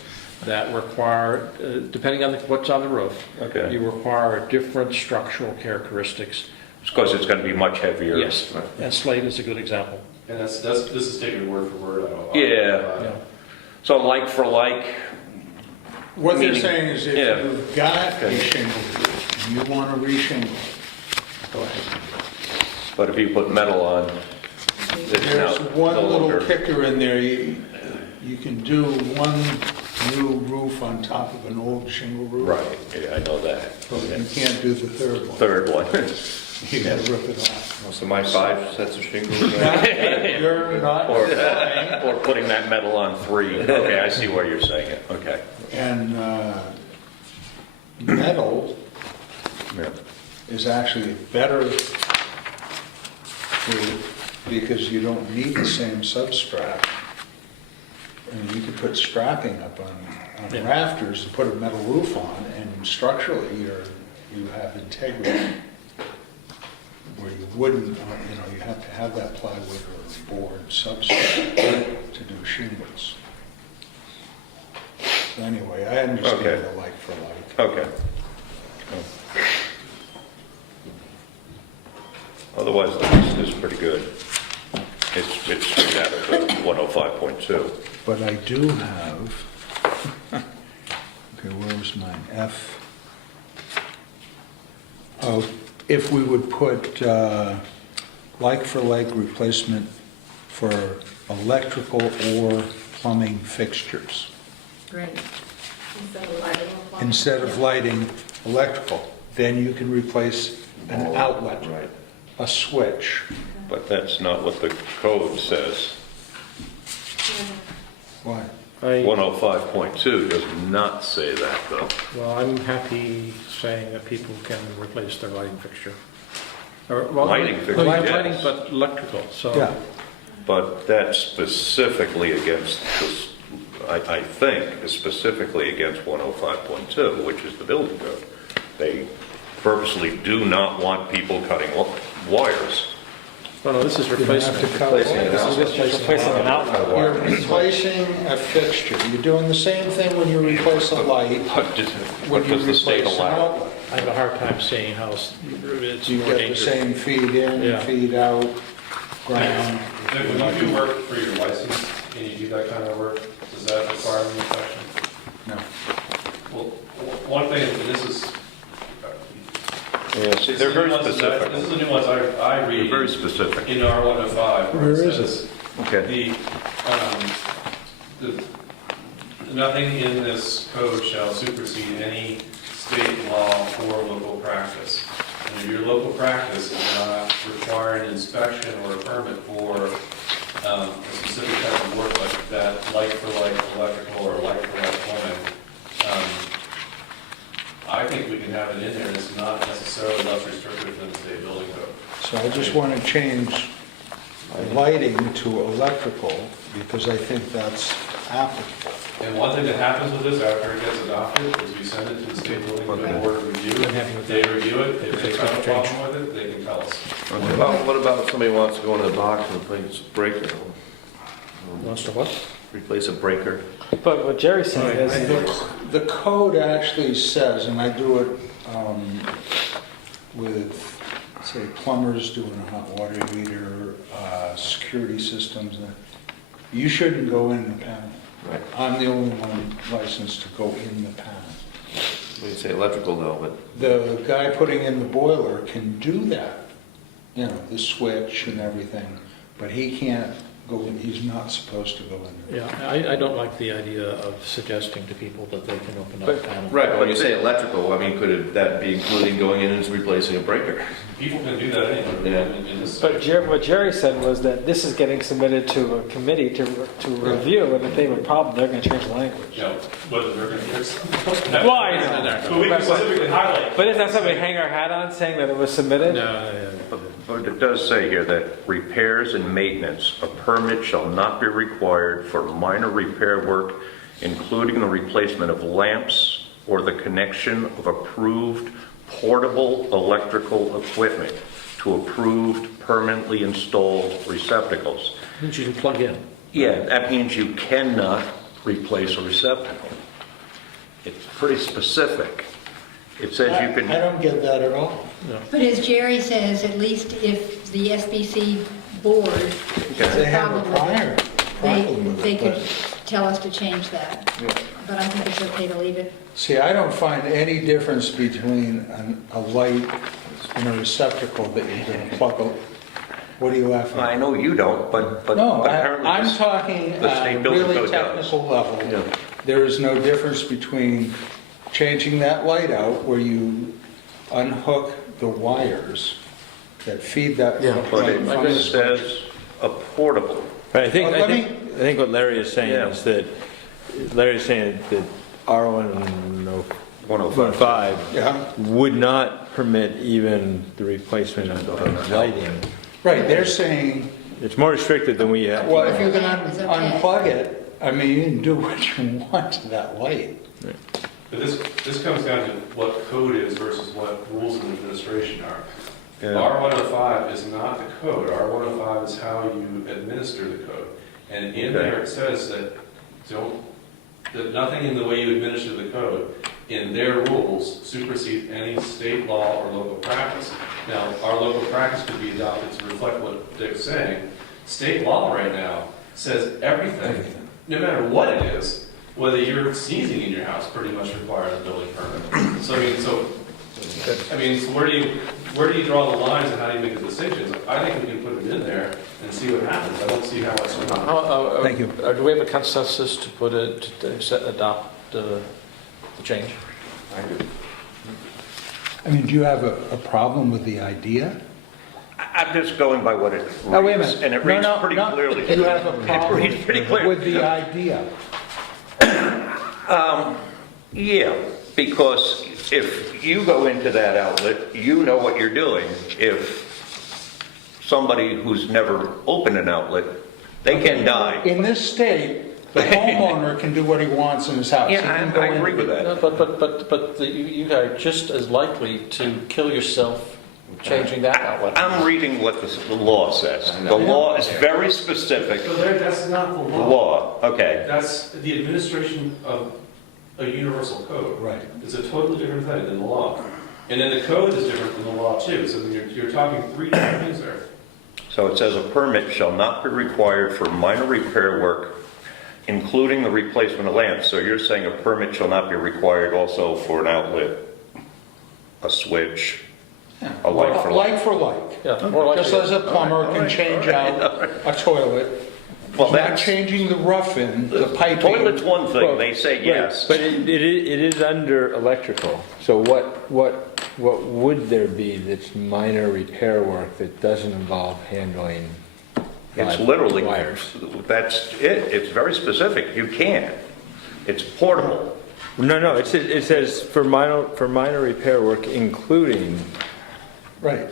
that require, depending on what's on the roof, Okay. you require different structural characteristics. Because it's going to be much heavier. Yes, and slate is a good example. And this is taken word for word. Yeah. Yeah. So like for like, What they're Meaning- saying is if yeah. you've got a Okay. shingle roof, you want to reshingle, go ahead. But if you put metal on, it's now There's one no little longer. kicker in there, you can do one new roof on top of an old shingle roof. Right, yeah, I know that. But you can't do the third one. Third one. You gotta rip it off. So my 5 sets of shingles, You're not Or, flying. or putting that metal on 3. Okay, I see where you're saying it, okay. And metal Yeah. is actually better because you don't need the same substrate. And you could put strapping up on Yeah. rafters to put a metal roof on, and structurally, you have integrity. Where you wouldn't, you have to have that plywood or board substrate to do shingles. So anyway, I understand Okay. the like for like. Okay. Otherwise, the list is pretty good. It's straight out of the 105.2. But I do have, okay, where was mine? F. Oh, if we would put like-for-like replacement for electrical or plumbing fixtures. Great. Instead of lighting or plumbing. Instead of lighting, electrical, then you can replace an outlet, right. a switch. But that's not what the code says. Why? 105.2 does not say that, though. Well, I'm happy saying that people can replace their lighting fixture. Or, well, Lighting fixture, Lighting, yes. but electrical, so. Yeah, But that's specifically against, this, I think, is specifically against 105.2, which is the building code. They purposely do not want people cutting wires. No, this is you don't have replacement. to cut Replacing wires. an This is just replacing an outlet. You're replacing a fixture. You're doing the same thing when you replace a light, What when you does the state replace an allow? outlet. I have a hard time seeing how it's You more get the dangerous. same feed in, Yeah. feed out, ground. Nick, when you do work for your license, and you do that kind of work, does that require an inspection? No. Well, one thing, and this is, Yeah, see, they're very specific. this is the nuance I They're read very specific. in R 105, where it Where is says, Okay. nothing in this code shall supersede any state law or local practice. And if your local practice does not require an inspection or a permit for a specific type of work like that, like for like electrical or like for like plumbing, I think we can have it in there, and it's not necessarily less restrictive than the state building code. So I just want to change lighting to electrical because I think that's applicable. And one thing that happens with this after it gets adopted is we send it to the state building code board of review. If they review it, if they have a problem with it, they can tell us. What about if somebody wants to go into the box and replace a breaker? Wants to what? Replace a breaker? But what Jerry's saying is, The code actually says, and I do it with, say, plumbers doing a hot water heater, security systems, you shouldn't go in the panel. Right. I'm the only one licensed to go in the panel. We say electrical though, but The guy putting in the boiler can do that, the switch and everything, but he can't go in, he's not supposed to go in there. Yeah, I don't like the idea of suggesting to people that they can open up a panel. right, but when you say electrical, I mean, that be including going in and replacing a breaker? People can do that anyway. Yeah. in this- but what Jerry said was that this is getting submitted to a committee to review, and if they have a problem, they're going to change the language. You know, whether they're going to fix it. Well, I know. But we can specifically highlight. But is that something we hang our hat on, saying that it was submitted? But it does say here that repairs and maintenance, a permit shall not be required for minor repair work, including the replacement of lamps or the connection of approved portable electrical equipment to approved permanently installed receptacles. Means you can plug in. Yeah, that means you cannot replace a receptacle. It's pretty specific. It says you I can, don't get that at all. But as Jerry says, at least if the SBC board has They a have a problem with it, problem with they it, could, but tell us to change that. But I think it's okay to leave it. See, I don't find any difference between a light and a receptacle that you're going to plug. What are you laughing at? I know you don't, but No, apparently I'm this- talking the at state a building really code does. technical level. Yeah. There is no difference between changing that light out where you unhook the wires that feed that. Yeah. But light from the it says a portable. But I think, Let me- I think what Larry is saying Yeah. is that, Larry is saying that R105 Yeah, would not permit even the replacement of lighting. right, they're saying, It's more restricted than we have. well, if you can Lamp is okay. unplug it, I mean, you can do what you want to that light. But this comes down to what code is versus what rules of administration are. Yeah. R105 is not the code. R105 is how you administer the code. And in there it says that nothing in the way you administer the code in their rules supersedes any state law or local practice. Now, our local practice could be adopted to reflect what Dick's saying. State law right now says everything, no matter what it is, whether you're sneezing in your house, pretty much requires a building permit. So where do you draw the lines and how do you make the distinctions? I think we can put it in there and see what happens. I don't see how it's going to. Thank you. Do we have a consensus to put it, to adopt the change? I do. I mean, do you have a problem with the idea? I'm just going by what it reads. Oh, wait a minute. And it No, reads no, pretty no. clearly. You have a problem It reads pretty clear. with the idea. Yeah, because if you go into that outlet, you know what you're doing. If somebody who's never opened an outlet, they can die. In this state, the homeowner can do what he wants in his house. He Yeah, can go I in- agree with that. No, but you are just as likely to kill yourself changing that outlet. I'm reading what the law says. The law is very specific. So that's not the law. Law, okay. That's the administration of a universal code. Right. It's a totally different thing than the law. And then the code is different than the law too. So you're talking three different things there. So it says a permit shall not be required for minor repair work, including the replacement of lamps. So you're saying a permit shall not be required also for an outlet, a switch, a light for light. Like for like. Yeah, more likely. Just as a plumber can change out a toilet. Well, Not that's, changing the rough in, the piping. toilet's one thing, they say yes. But it is under electrical. So what would there be that's minor repair work that doesn't involve handling It's live literally, wires? that's it. It's very specific. You can't. It's portable. No, it says for minor repair work, including. Right.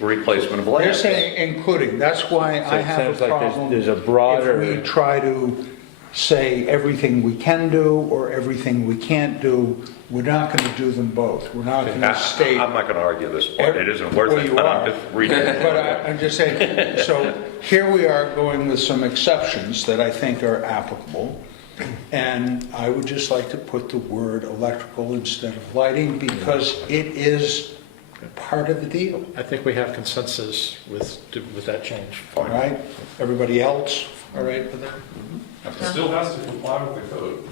Replacement of They're lamps. saying including, that's why So I it have sounds a like problem. there's a broader- If we try to say everything we can do or everything we can't do, we're not going to do them both. We're not going to state. I'm not going to argue this point. It isn't worth Well, it, you but are. I'm just reading it. But I'm just saying, so here we are going with some exceptions that I think are applicable. And I would just like to put the word electrical instead of lighting because it is part of the deal, I think we have consensus with that change. all right? Everybody else, all right with that? It still has to comply with the code.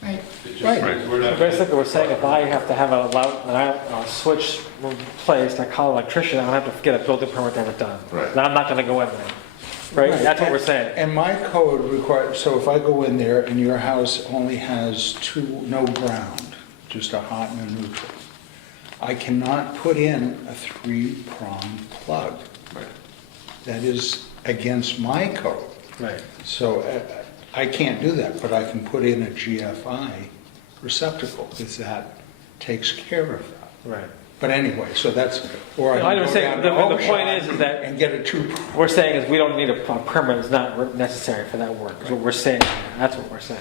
Right. It just- Right. we're not- Basically, we're saying if I have to have a switch replaced, I call an electrician, I don't have to get a building permit to have it done. Right. Then I'm not gonna go in there. Right? That's what we're saying. And my code requires, so if I go in there and your house only has no ground, just a hot and a neutral, I cannot put in a 3-prong plug. That is against my code. Right. So I can't do that, but I can put in a GFI receptacle, because that takes care of that. Right. But anyway, so that's, or I No, I can was go saying, down to the point Oakshot is that- and get a 2. We're saying is we don't need a permit, it's not necessary for that work, is what we're saying. That's what we're saying.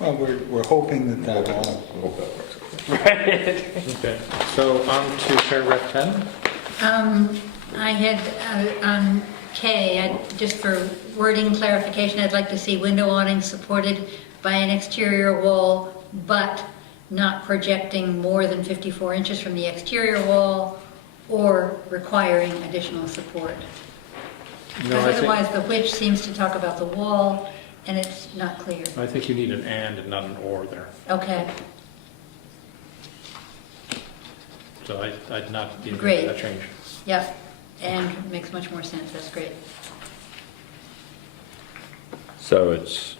Well, we're hoping that all, Right? Okay, so on to paragraph 10. I had, on K, just for wording clarification, I'd like to see window awnings supported by an exterior wall, but not projecting more than 54 inches from the exterior wall or requiring additional support. No, I Because think- otherwise, the which seems to talk about the wall, and it's not clear. I think you need an and not an or there. Okay, So I'd not be in Great. that change. yep, and makes much more sense, that's great. So it's,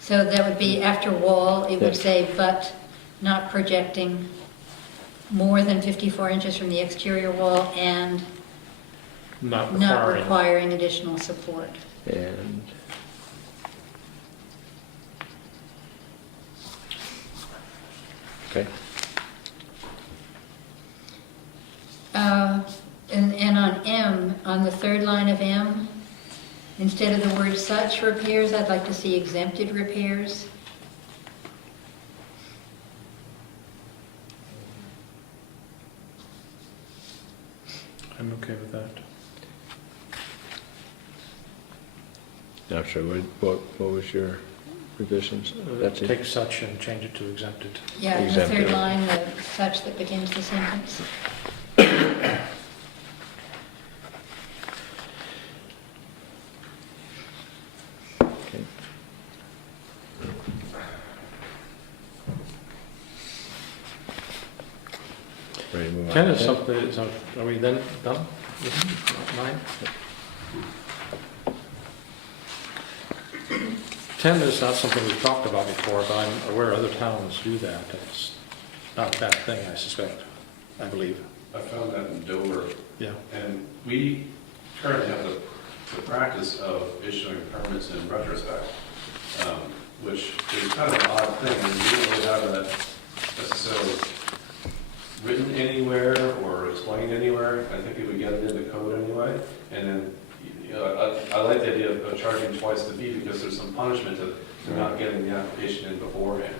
So that would be after wall, it would Yes. say, but not projecting more than 54 inches from the exterior wall and Not not requiring. requiring additional support. and, okay. And on M, on the third line of M, instead of the word such repairs, I'd like to see exempted repairs. I'm okay with that. Not sure, what was your revisions? That's it? Take such and change it to exempted. Yeah, in the third Exempted. line, the such that begins the sentence. Okay. Ready to move on? 10 is something, so are we then done with 9? 10 is not something we've talked about before, but I'm aware other towns do that. It's not a bad thing, I suspect, I believe. I found that in Dover, Yeah. and we currently have the practice of issuing permits in retrospect, which is kind of an odd thing, and we don't really have that necessarily written anywhere or explained anywhere. I think we would get it in the code anyway, and then, you know, I like the idea of charging twice the fee because there's some punishment to not getting the application in beforehand.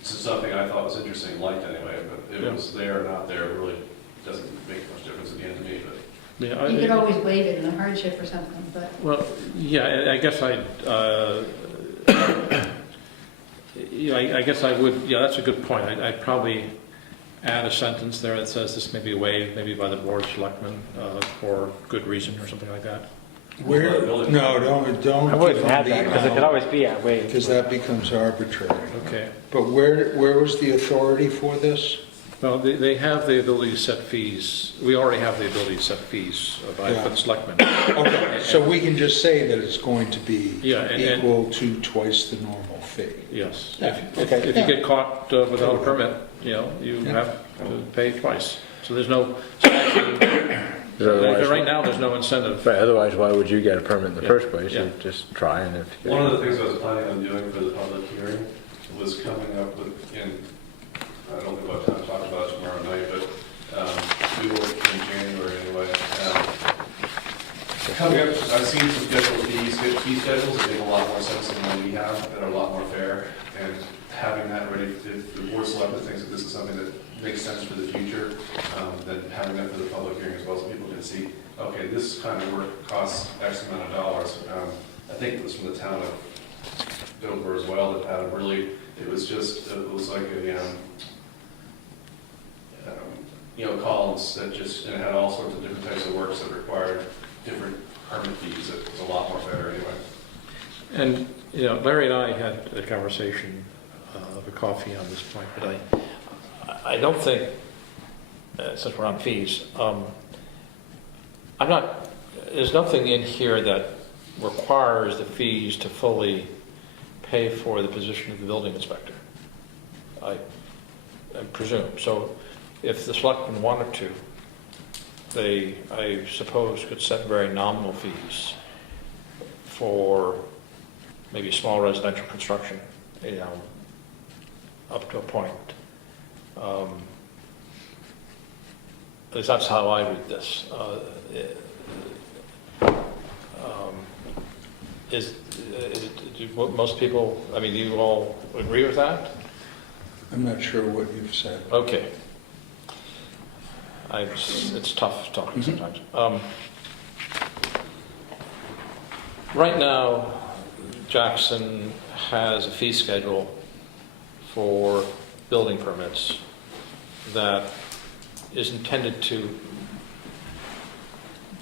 This is something I thought was interesting, liked anyway, but it was there or not there, it really doesn't make much difference at the end to me, but. Yeah, You could always waive it in a hardship or something, but Well, yeah, I guess I guess I would, yeah, that's a good point. I'd probably add a sentence there that says this may be waived, maybe by the board of selectmen for good reason or something like that. Where, no, don't. I wouldn't add that, because it could always be at waive. Because that becomes arbitrary. Okay. But where was the authority for this? Well, they have the ability to set fees. We already have the ability to set fees by Yeah. the selectmen. Okay, so we can just say that it's going to be Yeah, and- equal to twice the normal fee. Yes. Yeah, If okay. you get caught without a permit, you know, you Yeah. have to pay twice. So there's no, right now, there's no incentive. Right, otherwise, why would you get a permit in the Yeah. first place? Yeah. You just try, and if you One of the things I was planning on doing for the public hearing was coming up with, and I don't think we'll have time to talk about it tomorrow night, but we will in January anyway. Coming up, I've seen some scheduled fee schedules that make a lot more sense than the one we have, that are a lot more fair, and having that ready, if the board of selectmen thinks that this is something that makes sense for the future, then having that for the public hearing as well, so people can see, okay, this kind of work costs X amount of dollars. I think it was from the town of Dover as well, that had a really, it was like a, you know, columns that just, and it had all sorts of different types of works that required different permit fees. It was a lot more fair anyway. And, you know, Larry and I had a conversation over coffee on this point, but I don't think, since we're on fees, there's nothing in here that requires the fees to fully pay for the position of the building inspector, I presume. So if the selectmen wanted to, they, I suppose, could set very nominal fees for maybe small residential construction, you know, up to a point. At least that's how I read this. Do most people, I mean, do you all agree with that? I'm not sure what you've said. Okay. It's tough talking sometimes. Right now, Jackson has a fee schedule for building permits that is intended to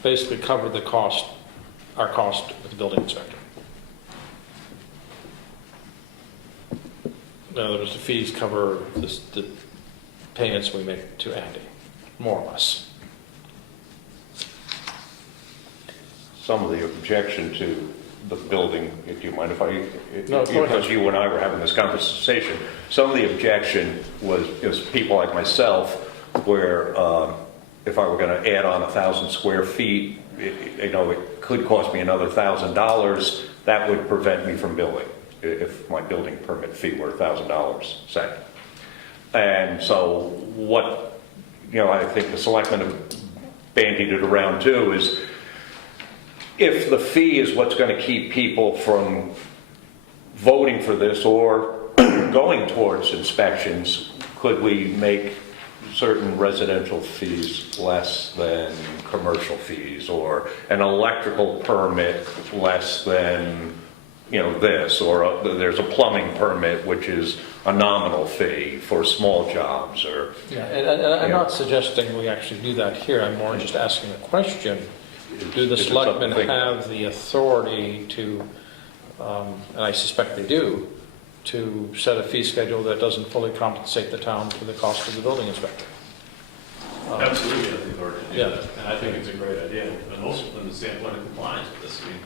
basically cover the cost our cost with the building inspector. In other words, the fees cover the payments we make to Andy, more or less. Some of the objection to the building, if you mind if I, No, go ahead. because you and I were having this conversation, some of the objection was people like myself, where if I were going to add on 1,000 square feet, it could cost me another $1,000. That would prevent me from building if my building permit fee were $1,000, say. And so what, I think the selectmen have bandied it around too, is if the fee is what's going to keep people from voting for this or going towards inspections, could we make certain residential fees less than commercial fees, or an electrical permit less than, this, or there's a plumbing permit which is a nominal fee for small jobs, or... Yeah, and I'm not suggesting we actually do that here. I'm more just asking a question. Do the Is it selectmen something- have the authority to, and I suspect they do, to set a fee schedule that doesn't fully compensate the town for the cost of the building inspector? Absolutely, I think, or to do Yeah. that, and I think it's a great idea, and also from the standpoint of compliance with this. I mean,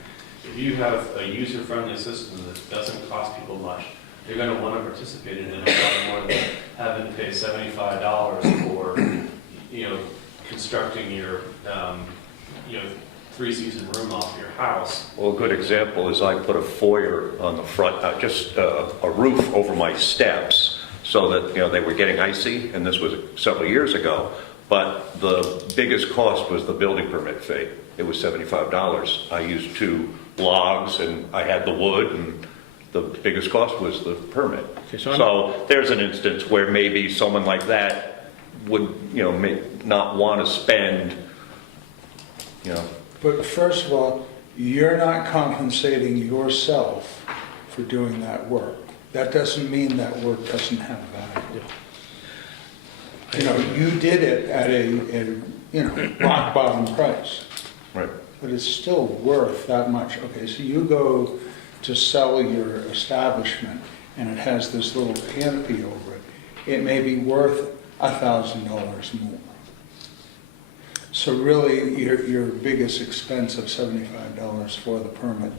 if you have a user-friendly system that doesn't cost people much, they're going to want to participate in it a lot more than having to pay $75 for, constructing your, three-season room off your house. Well, a good example is I put a foyer on the front, just a roof over my steps, so that, they were getting icy, and this was several years ago. But the biggest cost was the building permit fee. It was $75. I used 2 logs, and I had the wood, and the biggest cost was the permit. Okay, so So there's an instance where maybe someone like that would, may not want to spend, But first of all, you're not compensating yourself for doing that work. That doesn't mean that work doesn't have value. You did it at a rock bottom price, right. but it's still worth that much. Okay, so you go to sell your establishment and it has this little canopy over it. It may be worth $1,000 more. So really, your biggest expense of $75 for the permit.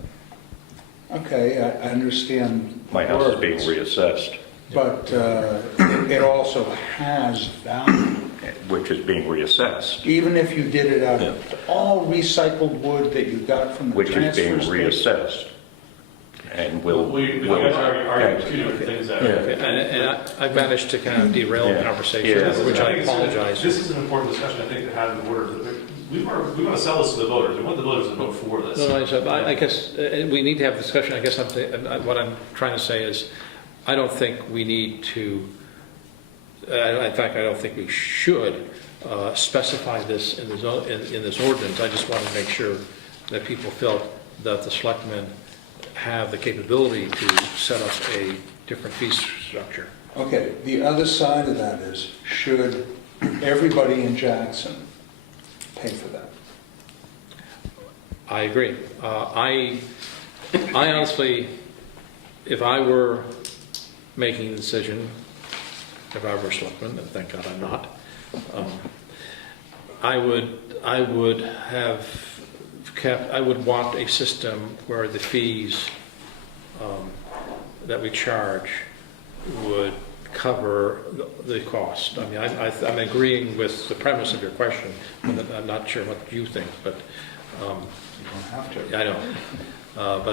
Okay, I understand. My house is being words, reassessed, but it also has value. which is being reassessed, Even if you did it out of all recycled wood that you got from the which is being transfer station. reassessed. And will... We guys are two different things there. Yeah. And I managed to kind of derail the Yeah. conversation, Yeah. which I think it's- apologize. This is an important discussion, I think, to have in order to, we want to sell this to the voters. We want the voters to vote for this. No, I guess we need to have a discussion. I guess what I'm trying to say is, I don't think we need to, in fact, I don't think we should specify this in this ordinance. I just want to make sure that people felt that the selectmen have the capability to set up a different fee structure. Okay, the other side of that is, should everybody in Jackson pay for that? I agree. I honestly, if I were making the decision, if I were selectman, and thank God I'm not, I would want a system where the fees that we charge would cover the cost. I mean, I'm agreeing with the premise of your question, but I'm not sure what you think, but You don't have to. I know. But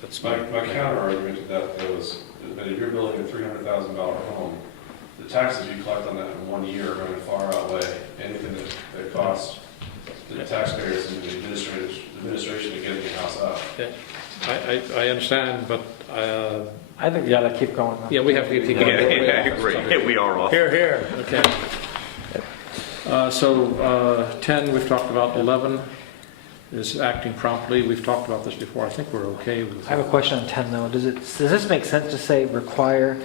that's My counter argument to that was that if you're building a $300,000 home, the taxes you collect on that in 1 year are going to far outweigh anything that costs the taxpayers and the administration to get the house up. I understand, but I think we gotta keep going. yeah, we have to keep going. Yeah, I agree. Yeah, we are off. Here. Okay. So 10 we've talked about. 11 is acting promptly. We've talked about this before. I think we're okay with. I have a question on 10 though. Does this make sense to say required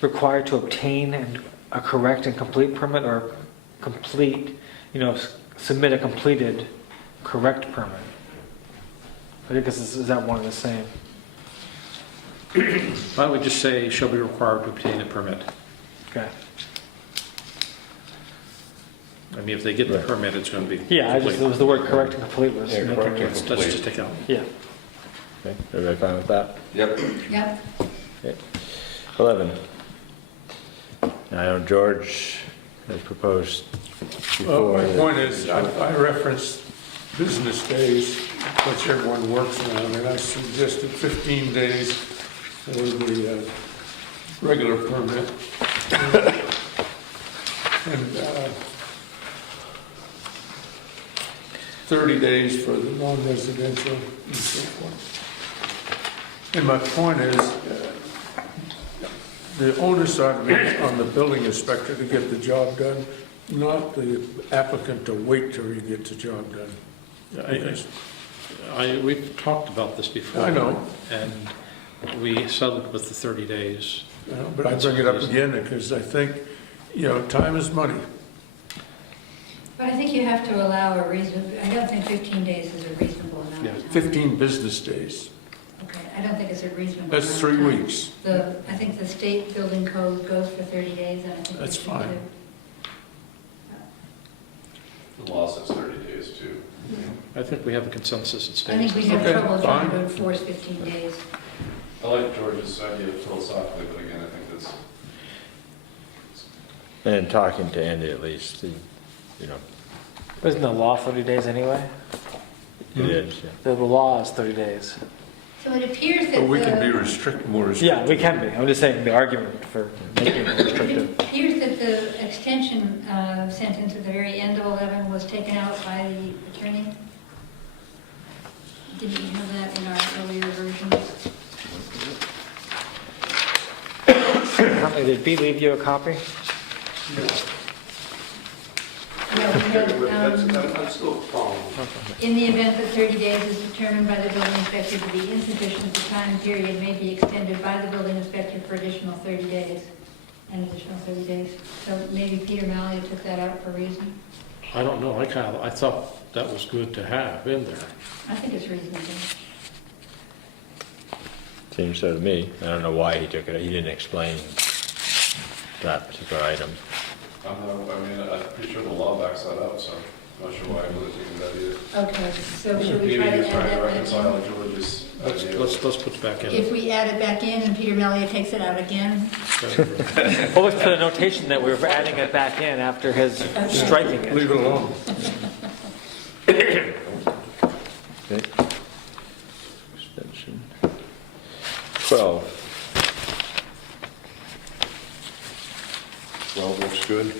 to obtain a correct and complete permit, or complete, submit a completed correct permit? I think is that one and the same? Why don't we just say, shall be required to obtain a permit? Okay. I mean, if they get the permit, it's going to be. Yeah, it was the word correct and complete was. Yeah, correct and Let's just take out. Yeah. Okay, everybody fine with that? Yep. Yep. Okay. 11. Now, I know George has proposed Well, before. my that- point is, I referenced business days, which everyone works around, and I suggested 15 days for the regular permit. And 30 days for the non-residential and so forth. And my point is, the onus ought to be on the building inspector to get the job done, not the applicant to wait till he gets the job done. We've talked about this before. I know. And we settled with the 30 days. But I bring it up again because I think, time is money. But I think you have to allow a reason, I don't think 15 days is a reasonable amount of time. 15 business days. Okay, I don't think it's a reasonable. That's amount 3 of time. weeks. I think the state building code goes for 30 days, and I think. That's we should fine. do- The law says 30 days too. I think we have a consensus in I think state. we have Okay, trouble trying to fine. enforce 15 days. I like George's idea philosophically, but again, I think that's, And talking to Andy at least, Isn't the law 30 days anyway? it is, yeah. The law is 30 days. So it appears that But we can be the, more restrictive. Yeah, we can be. I'm just saying the argument for making it it restrictive. appears that the extension sentence at the very end of 11 was taken out by the attorney. Didn't you have that in our earlier versions? Did B leave you a copy? I'm still following. In the event that 30 days is determined by the building inspector to be insufficient, the time period may be extended by the building inspector for additional 30 days, an additional 30 days. So maybe Peter Mallia took that out for a reason. I don't know, I thought that was good to have in there. I think it's reasonable. Seems so to me. I don't know why he took it. He didn't explain that particular item. I'm pretty sure the law backs that up, so I'm not sure why I would have taken that either. Okay, so should we Maybe try you're to trying add to that back reconcile in? George's Let's idea. put it back in. If we add it back in and Peter Mallia takes it out again, Well, let's put a notation that we were adding it back in after his striking it. Leave it alone. Okay. Extension. 12. 12 looks good.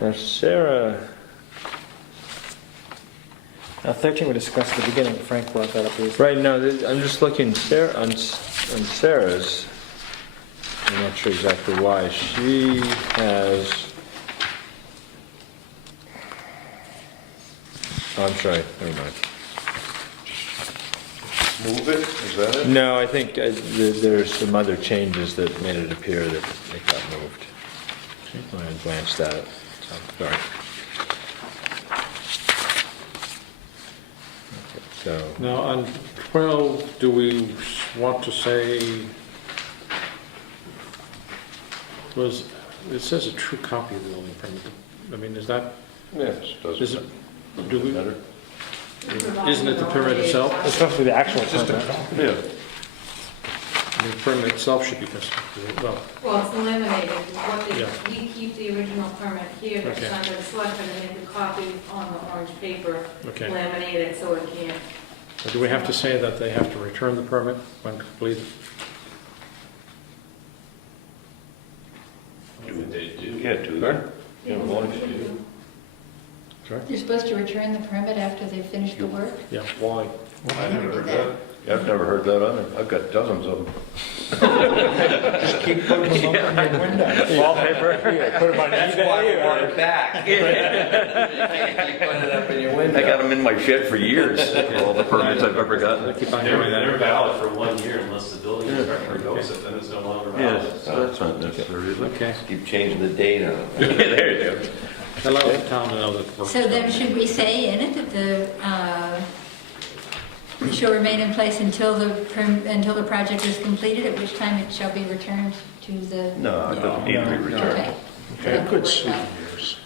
Now, Sarah, Now, 13 we discussed at the beginning. Frank brought that up. right now, I'm just looking Sarah, on Sarah's, I'm not sure exactly why. She has, oh, I'm sorry, never mind. Move it, is that it? No, I think there's some other changes that made it appear that it got moved. When I glanced at it, so, sorry. Okay, so, Now, on 12, do we want to say, it says a true copy of the building permit. I mean, is that, Yes, is doesn't it, do we, matter. isn't it the permit itself? It's supposed to be the actual permit. Yeah. The permit itself should be, well, Well, it's laminated, what Yeah. we keep the original permit here, that's Okay. signed by the selectmen, and make a copy on the orange paper, okay. laminate it so it can't. Do we have to say that they have to return the permit when completed? They do. Yeah, do that. Yeah, why? Sorry? you're supposed to return the permit after they've finished the work? Yeah. Why? I never did that. Yeah, I've never heard that either. I've got dozens of them. Just keep putting them up in your window. Wallpaper. Put them on That's why we want it back. You put it up in your window. I got them in my shed for years, all the permits I've ever gotten. Keep on They're doing they're that. valid for 1 year unless the building inspector revokes it, then it's no longer valid. Yes, so that's not necessary, is it? Okay. Keep changing the date on it. There you go. Allow the town to know that. we're- So then should we say in it that it shall remain in place until the project is completed, at which time it shall be returned to the... No, it doesn't need to be returned. Okay. They're good souvenirs.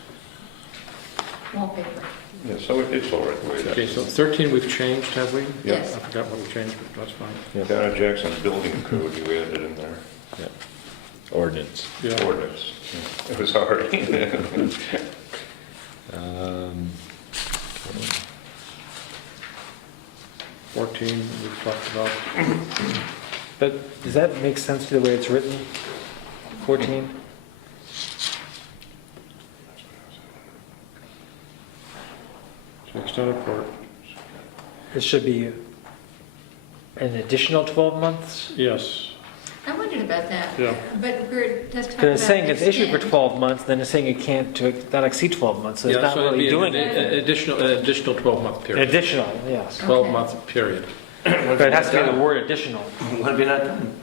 Wallpaper. Yeah, so it's all right the way Okay, that so 13 we've changed, have we? Yes. I forgot what we changed, but that's fine. is. Town of Jackson's building code, you added in there. Ordinance. Yeah. Ordinance. It was hard. 14, we've talked about. But does that make sense to the way it's written? 14? To extend it for, It should be an additional 12 months? yes, I wondered about that. Yeah. But we're just talking about... Because it's saying it's issued for extend. 12 months, then it's saying it can't not exceed 12 months, so it's yeah, not so it'd really be doing an it. additional 12-month An period. additional, yes. 12-month period. But it has to be the word additional. What have you not done?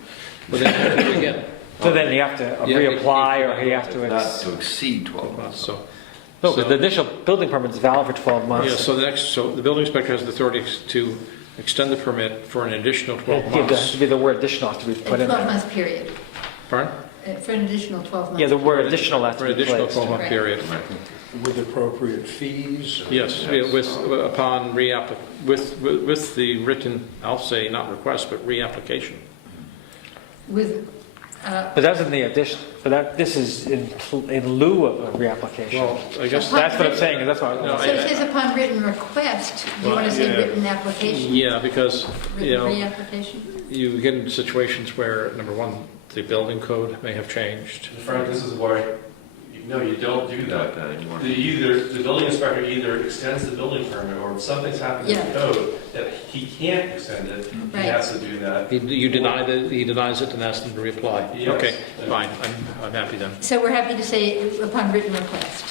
But then, again, So then you have to Yeah, reapply, or you have to... Not to exceed 12 12 months, months. so. No, because the initial building permit is valid for 12 months. Yeah, so the building inspector has the authority to extend the permit for an additional 12 Yeah, there has months. to be the word additional has to be A put in there. 12-month period, Pardon? for an additional 12 months. Yeah, the word additional has For to an be additional placed. 12-month Right. period. With appropriate fees? Yes, upon with the written, I'll say not request, but reapplication. With, But that's in the addition, this is in lieu of a reapplication. Well, I guess, That's what I'm saying, and that's what No, so it says upon written request, do you Well, want to say yeah. written application? yeah, because, you Written know, reapplication? you get into situations where, number one, the building code may have changed. Frank, this is where, no, you don't do that. Not anymore. The building inspector either extends the building permit, or if something's happened in the Yeah. code that he can't extend it, he Right. has to do that. He denies it and asks them to reapply. Yes. Okay, fine, I'm happy then. So we're happy to say upon written request?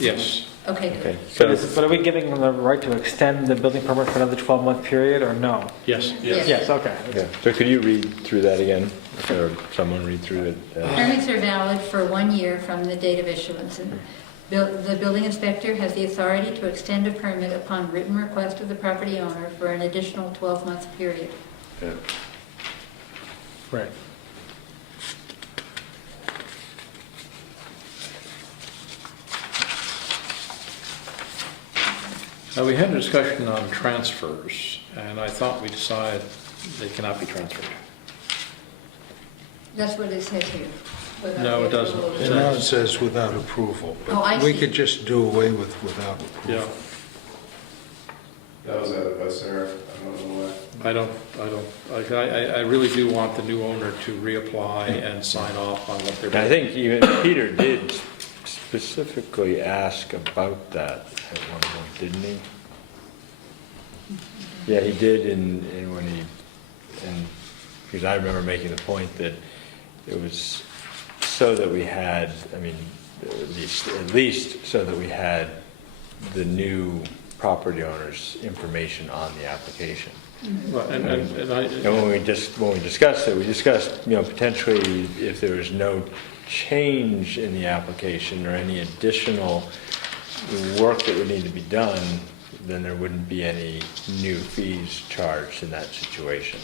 Yes. Okay, good. Okay, But so, are we giving them the right to extend the building permit for another 12-month period, or no? Yes. Yes. Yes, okay. yeah. So could you read through that again? Or someone read through it? Permits are valid for 1 year from the date of issuance. And the building inspector has the authority to extend a permit upon written request of the property owner for an additional 12-month period. Yeah. Right. We had a discussion on transfers, and I thought we decided they cannot be transferred. That's what it says here. without No, the it doesn't. approval of the And now it says without approval. but Oh, I We see. could just do away with without Yeah, approval. That was added by Sarah, I don't know why. I really do want the new owner to reapply and sign off on what they're doing. I think even Peter did specifically ask about that at one point, didn't he? Yeah, he did because I remember making the point that it was so that we had, at least so that we had the new property owner's information on the application. Well, and I, And when we discussed it, we discussed, potentially if there was no change in the application or any additional work that would need to be done, then there wouldn't be any new fees charged in that situation.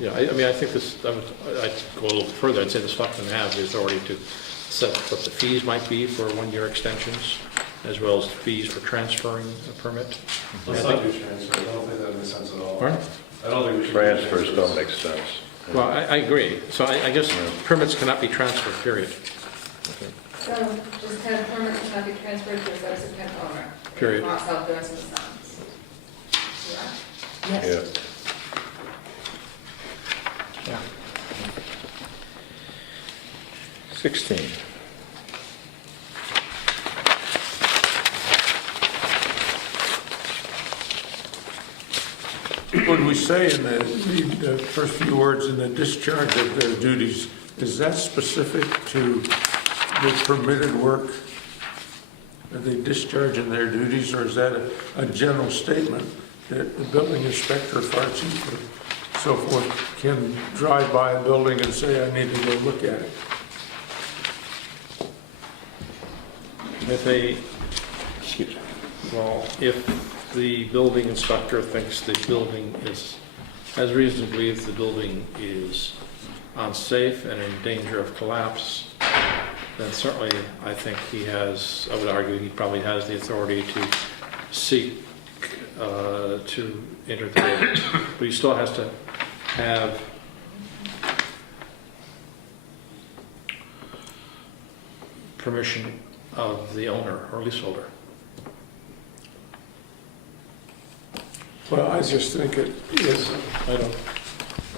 yeah, I think I'd go a little further. I'd say the selectmen have the authority to set what the fees might be for 1-year extensions, as well as fees for transferring a permit. Let's not do transfer, I don't think that makes sense at all. Pardon? I don't think we should. do Transfers don't make sense. Well, I agree. So I guess permits cannot be transferred, period. So just have permits cannot be transferred to a subsequent owner. Period. Not sell goods in the sums. Yeah. Yes. Yeah. Yeah. 16. when we say in the first few words in the discharge of their duties, is that specific to the permitted work? Are they discharging their duties, or is that a general statement that the building inspector, fire chief, or so forth, can drive by a building and say, I need to go look at it? If the building inspector thinks the building has reason to believe the building is unsafe and in danger of collapse, then certainly I think I would argue he probably has the authority to seek to enter the building. But he still has to have permission of the owner or leaseholder. Well, I just think it is, I don't,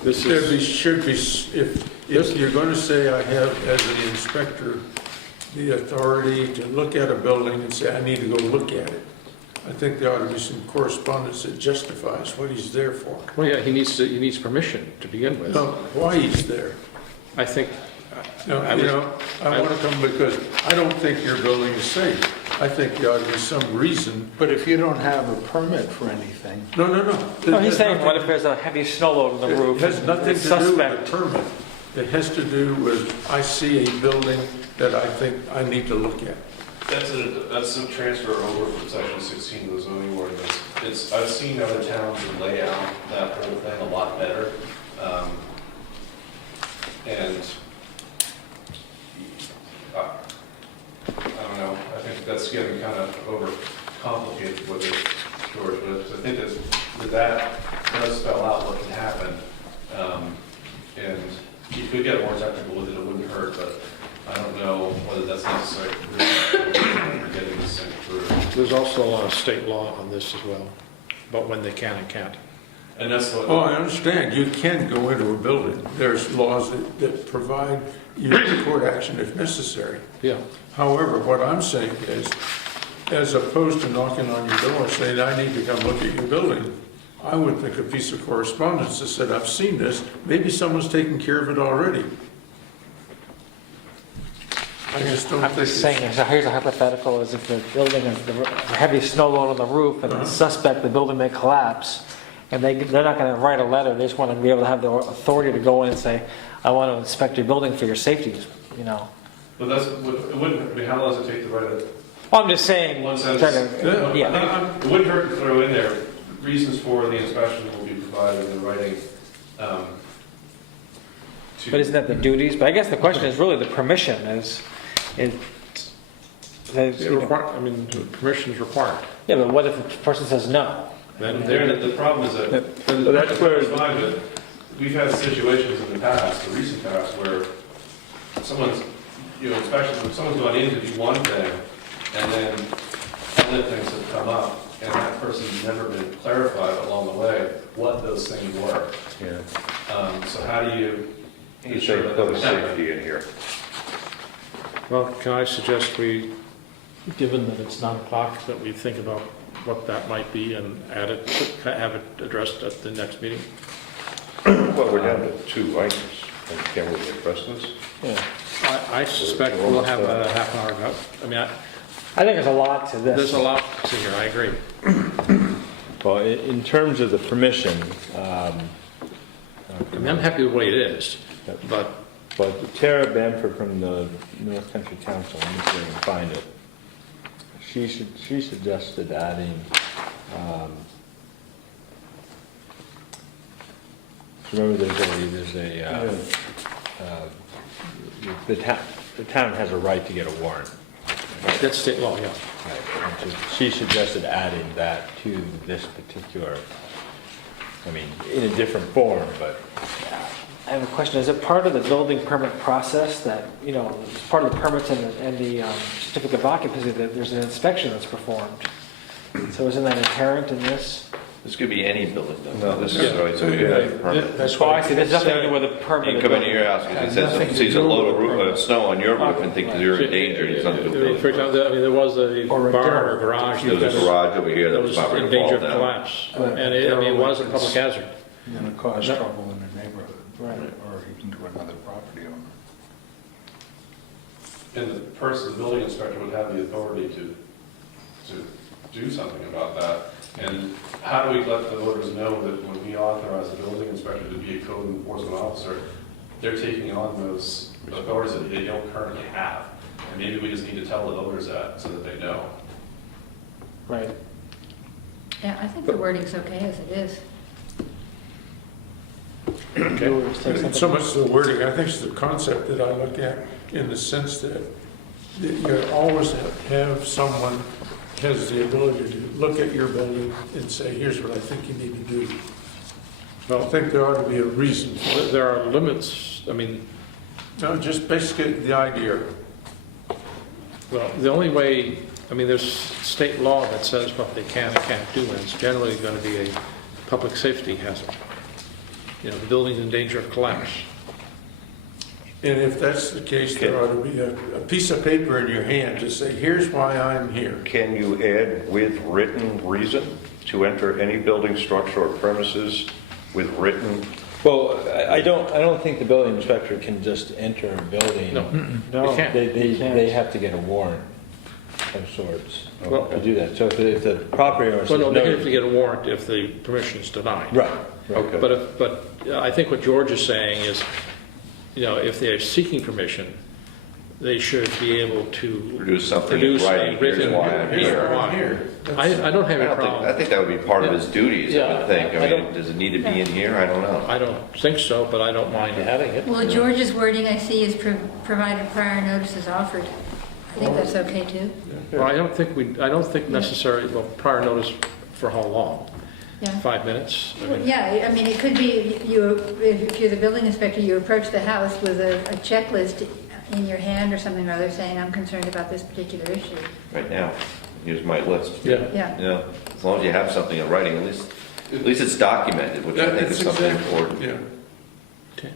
this there is, should be, if you're going to say I have, as an inspector, the authority to look at a building and say, I need to go look at it, I think there ought to be some correspondence that justifies what he's there for. well, yeah, he needs permission to begin with. No, why he's there. I think, No, I want to come because I don't think your building is safe. I think there ought to be some reason. But if you don't have a permit for anything, No. No, he's saying, what if there's a heavy snow load on the roof? It has nothing It's to do suspect. with the permit. It has to do with, I see a building that I think I need to look at. That's a transfer over from section 16 of the zoning ordinance. I've seen other towns lay out that whole thing a lot better. And I don't know, I think that's getting kind of overcomplicated with it, George, but I think that does spell out what can happen. And you could get more technical with it, it wouldn't hurt, but I don't know whether that's necessary for getting this thing through. there's also a lot of state law on this as well, about when they can and can't. And that's what. Oh, I understand. You can go into a building. There's laws that provide you to court action if necessary. Yeah. However, what I'm saying is, as opposed to knocking on your door saying, I need to come look at your building, I would think a piece of correspondence that said, I've seen this, maybe someone's taking care of it already. I just don't I'm think just saying, so here's a hypothetical, is if the building has the heavy snow load on the roof and it's suspect the building may collapse, and they're not going to write a letter, they just want to be able to have the authority to go in and say, I want to inspect your building for your safety, you know. But it wouldn't, I mean, how long does it take to write it? Well, I'm just saying, One trying sentence. to, yeah. It wouldn't hurt to throw in there, reasons for the inspection will be provided in writing. But isn't that the duties? But I guess the question is really the permission Permission is required. Yeah, but what if the person says no? Then The problem is that, that's where- it's fine, but we've had situations in the past, the recent past, where someone's, someone's gone in to do one thing, and then other things have come up, and that person's never been clarified along the way what those things were. Yeah. So how do you You ensure say that put a doesn't happen? safety in here. Well, can I suggest we, given that it's 9 o'clock, that we think about what that might be and add it, have it addressed at the next meeting? Well, we're down to 2 items. Can we address this? Yeah. I suspect we'll have a half an hour ago. I mean, I think there's a lot to this. there's a lot to here, I agree. Well, in terms of the permission, I mean, I'm happy with the way it is, but Tara Bamford from the North Country Council, let me see if I can find it. She suggested adding, remember the town has a right to get a warrant. that's state law, yeah. Right, and she suggested adding that to this particular, I mean, in a different form, but. I have a question. Is it part of the building permit process that, you know, as part of the permits and the certificate of occupancy that there's an inspection that's performed? So isn't that inherent in this? This could be any building, though. No, this is always a permit. That's Well, why I see, there's nothing to do with a You permit. come into your house, because it Nothing to says, sees a do load with of the permit. snow on your roof and thinks you're in danger, it's not For doing example, I mean, there was a Or a barn or door. garage There's a garage over here that that was was about in ready to danger fall of down. collapse. But And it, I mean, it was a public hazard. Going to cause No. trouble in the neighborhood. Right. Or even to another property owner. And the person, the building inspector would have the authority to do something about that. And how do we let the voters know that when we authorize the building inspector to be a code enforcement officer, they're taking on those authorities that they don't currently have? And maybe we just need to tell the voters that so that they know. Right. Yeah, I think the wording's okay as it is. You were saying It's so something? much the wording, I think it's the concept that I look at in the sense that you always have someone has the ability to look at your building and say, here's what I think you need to do. Well, I think there ought to be a reason. There are limits, I mean, No, just basically the idea. well, the only way, I mean, there's state law that says what they can and can't do, and it's generally going to be a public safety hazard. You know, the building's in danger of collapse. And if that's the case, there ought to be a piece of paper in your hand to say, here's why I'm here. Can you add with written reason to enter any building structure or premises with written? Well, I don't think the building inspector can just enter a building. No, No. you can't. They have to get a warrant of sorts Well- to do that. So if the property owner says Well, no, they no. have to get a warrant if the permission is denied. Right. Okay. But I think what George is saying is, you know, if they're seeking permission, they should be able to Produce something in produce a writing, here's written. why I'm here's here. why. I don't have a I problem. think that would be part of his duties, I Yeah, would think. I I mean, don't- does it need to be in here? I don't know. I don't think so, but I don't mind having it. Well, George's wording I see is provided prior notices offered. I think that's okay too. Well, I don't think necessarily, well, prior notice for how long? Yeah. 5 minutes? I Well, mean, yeah, I mean, it could be, if you're the building inspector, you approach the house with a checklist in your hand or something or other saying, I'm concerned about this particular issue. Right now, here's my list. Yeah. Yeah. You know, as long as you have something in writing, at least it's documented, which I think is That's something exactly- important. Yeah. Okay.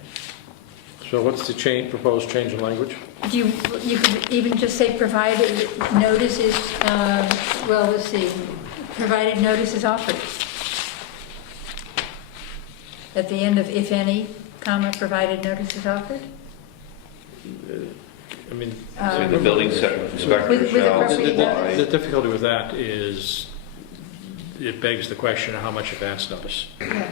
So what's the proposed change in language? You could even just say provided notice is, well, let's see, provided notice is offered. At the end of if any, comma, provided notice is offered. I mean, So the building inspector With shall appropriate supply. the difficulty with that is, it begs the question of how much advance notice. Yeah,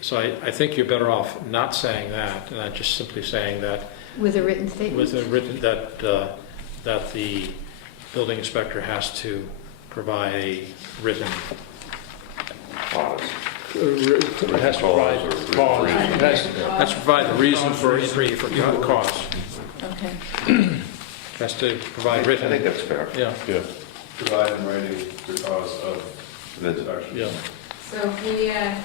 So I think you're better off not saying that, and not just simply saying that with a written statement. with a written, that the building inspector has to provide a written, Pause. has to provide Cause or cause, reason. has to provide the reason for injury, for cause, Okay. has to provide I think written, that's fair. yeah, Yeah. Provide in writing the cause of the inspection. yeah. So we add,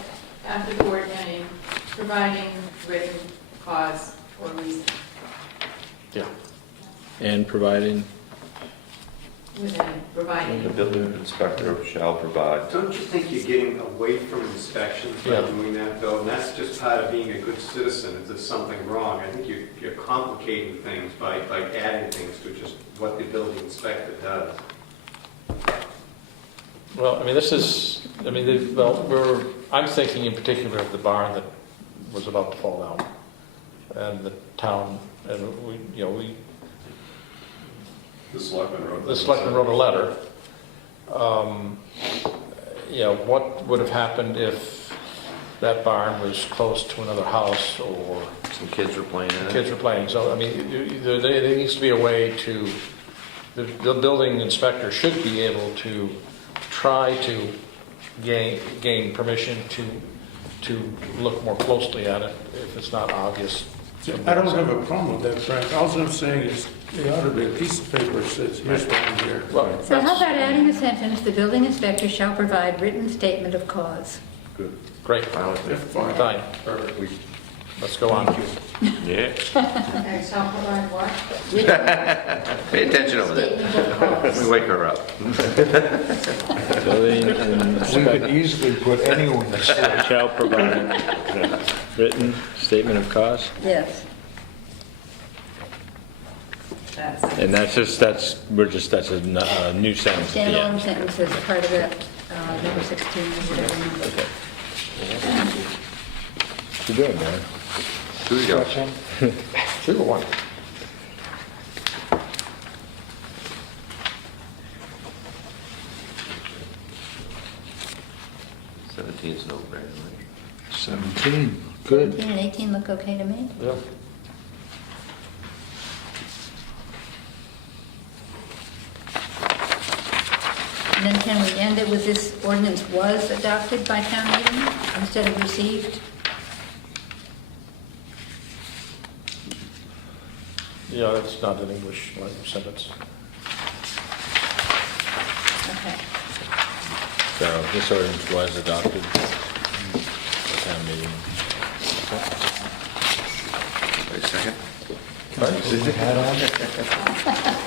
after coordinating, providing written cause or reason. Yeah. And providing, Within, The providing. building inspector shall provide. Don't you think you're getting away from inspections by Yeah. doing that, though? And that's just part of being a good citizen, if there's something wrong. I think you're complicating things by adding things to just what the building inspector does. Well, I mean, this is, I mean, I'm thinking in particular of the barn that was about to fall down. And the town, and The selectmen wrote. the selectman wrote a letter. What would have happened if that barn was close to another house or Some kids were playing in it. kids were playing? So, I mean, there needs to be a way to, the building inspector should be able to try to gain permission to look more closely at it if it's not obvious. I don't have a problem with that, Frank. All I'm saying is, there ought to be a piece of paper that says, here's why I'm here. Well, So how about adding a sentence, the building inspector shall provide written statement of cause? great, Fine with me. Fine. fine. Perfect. Let's go on. Yeah. Okay, shall provide what? Pay attention over there. Let me wake her up. Building We could inspector easily put anyone to sleep. shall provide written statement of cost. Yes. That's, And that's a new sentence at the Standalone end. sentence as part of that, number 16 or whatever. What you doing, man? Here we go. Sure, one. Seventeen's no brainer, right? 17, good. 17 and 18 look okay to me. Yeah. And then can we end it with this ordinance was adopted by town meeting instead of received? Yeah, that's not an English language sentence. Okay. So this ordinance was adopted at town meeting. Wait a second.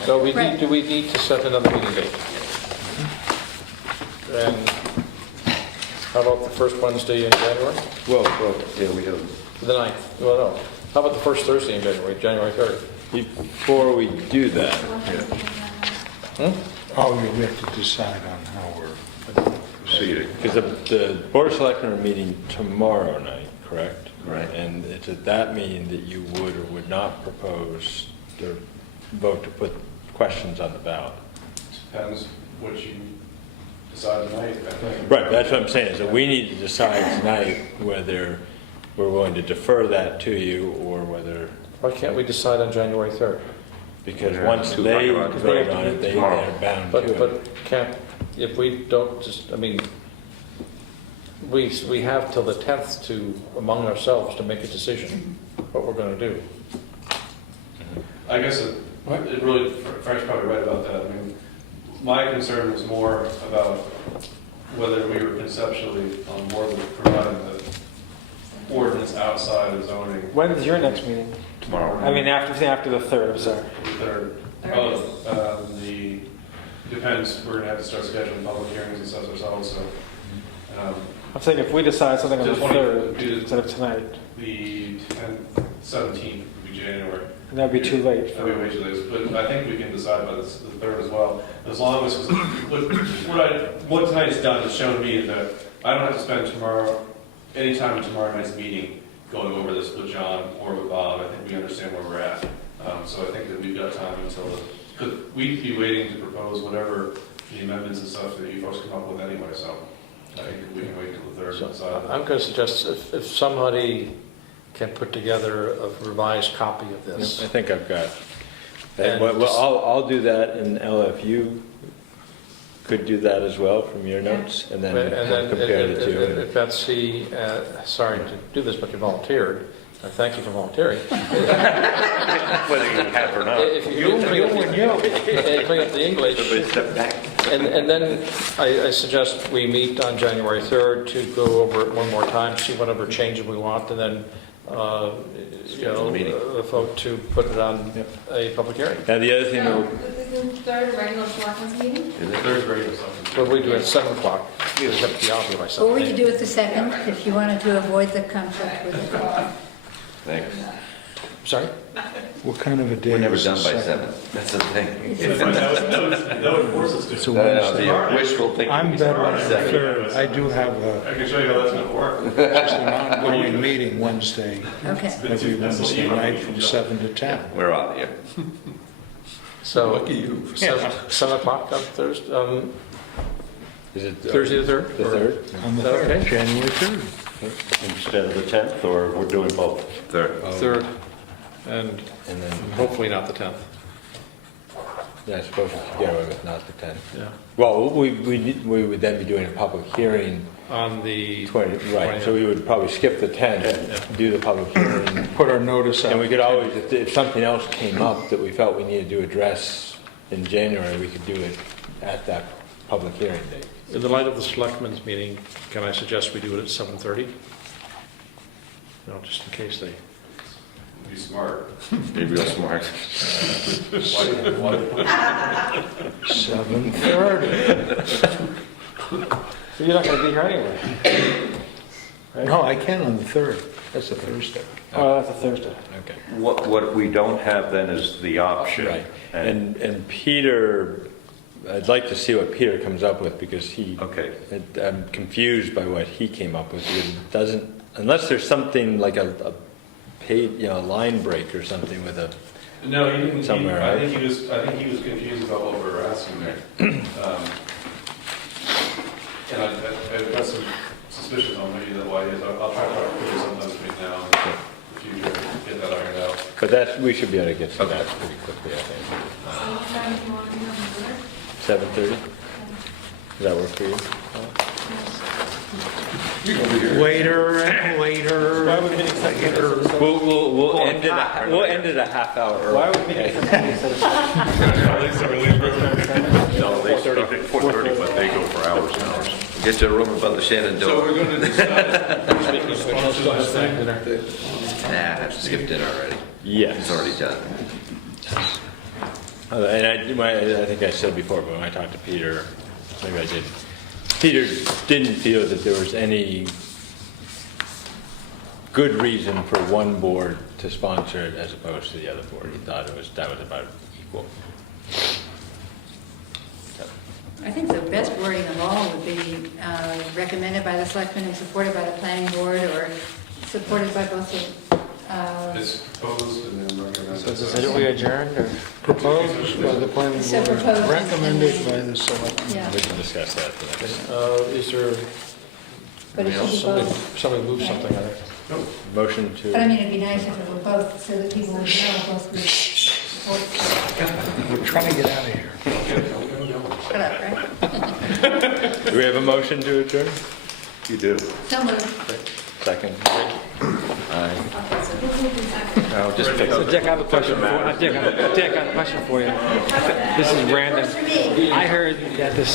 So Right. do we need to set another meeting date? And how about the first Wednesday in January? Well, yeah, we have, The 9th? Well, no. How about the first Thursday in January, January 3rd? Before we do that, Oh, we have to decide on how we're proceeding. because the Board of Selectmen are meeting tomorrow night, correct? Right. And it's at that meeting that you would or would not propose or vote to put questions on the ballot. Depends what you decide tonight, I think. Right, that's what I'm saying, is that we need to decide tonight whether we're willing to defer that to you or whether, Why can't we decide on January 3rd? because Yeah, once too they much. vote on it, they're bound to it. But can't, if we don't just, I mean, we have till the 10th to, among ourselves, to make a decision what we're going to do. I guess it really, Frank's probably right about that. I mean, my concern was more about whether we were conceptually on board with providing the ordinance outside of zoning. When is your next meeting? Tomorrow. I mean, after the 3rd, I'm sorry. Depends, we're gonna have to start scheduling public hearings and stuff ourselves, so. I'm saying if we decide something on the The 20 3rd instead of tonight, The 10th, 17th would be January. that'd be too late. That'd be way too late, but I think we can decide by the 3rd as well, as long as, what tonight's done has shown me that I don't have to spend any time in tomorrow night's meeting going over this with John or with Bob. I think we understand where we're at. So I think that we've got time because we'd be waiting to propose whatever the amendments and stuff that you folks come up with anyway, so I think we can wait till the 3rd and decide. I'm going to suggest if somebody can put together a revised copy of this. I think I've got, And well, I'll do that, and Ella, if you could do that as well from your notes, and then compare the two. If Betsy, sorry to do this, but you volunteered, thank you for volunteering. Whether you have or not. If you bring up the English, Step back. and then I suggest we meet on January 3rd to go over it one more time, see whatever changes we want, and then, vote to put it on a public hearing. Now, the other thing, Isn't the third regular selectmen's meeting? The 3rd regular session. What we do at 7 o'clock, it's up to the obvious myself. Or we could do it the 2nd if you wanted to avoid the conflict with it. Thanks. Sorry? What kind of a day We're never is done the by second? 7. That's the thing. That would force us to. It's a No, Wednesday. the wishful thinking. I'm is better on on the 7. 3rd. I do have I can show you how that's gonna work. just an ongoing meeting Wednesday, Okay. every Wednesday night from 7 to 10. We're out here. So, Lucky you. 7 o'clock on Thursday, is it? Thursday the 3rd? The 3rd? On the Is that 3rd, okay? January 3rd. Instead of the 10th, or we're doing both? 3rd. 3rd, and And then, hopefully not the 10th. yeah, I suppose we could get away with not the 10th. Yeah. Well, we would then be doing a public hearing, On the 20, right, so we would probably skip the 10th, do the public hearing. Put our notice out. And we could always, if something else came up that we felt we needed to address in January, we could do it at that public hearing date. In the light of the selectmen's meeting, can I suggest we do it at 7:30? just in case they. Be smart. Be real smart. Why- 7:30. You're not gonna be here anyway. Right? No, I can on the 3rd. That's a Thursday. Oh, that's a Thursday. Okay. What we don't have then is the option. Right. And Peter, I'd like to see what Peter comes up with, because Okay. I'm confused by what he came up with. It doesn't, unless there's something like a paid, line break or something with a, No, he didn't. Somewhere, I right? think he was confused about what we were asking there. And I've got some suspicions on maybe that why he is. I'll try to talk to Peter sometime between now and the future, get that ironed out. but we should be able to get to that pretty quickly, I think. So what time do you want to be on the board? 7:30? Does that work for you? Later and later. Why would we make something We'll end it a half hour early. Why would we make something instead of? No, they start at 4:30, but they go for hours and hours. Get to a room above the Shenandoah. So we're going to decide. Nah, I've skipped dinner already. Yes. It's already done. And I think I said before, but when I talked to Peter, maybe I didn't. Peter didn't feel that there was any good reason for one board to sponsor it as opposed to the other board. He thought that was about equal. I think the best wording of all would be recommended by the selectmen and supported by the planning board, or supported by both the, It's proposed and then recommended. So is it we adjourned or? Proposed by the planning So board, proposed. recommended by the selectmen. yeah, We can discuss that for next. Is there, but it should be both. somebody move something on it? Motion to. But I mean, it'd be nice if it were both, so that people would know both groups support. We're trying to get out of here. Shut up, right? Do we have a motion to adjourn? You do. So moved. Second. Okay, so who moved in second? I'll just pick So Dick, I have a question for you. Dick, I have a question for you. This is random. I heard that this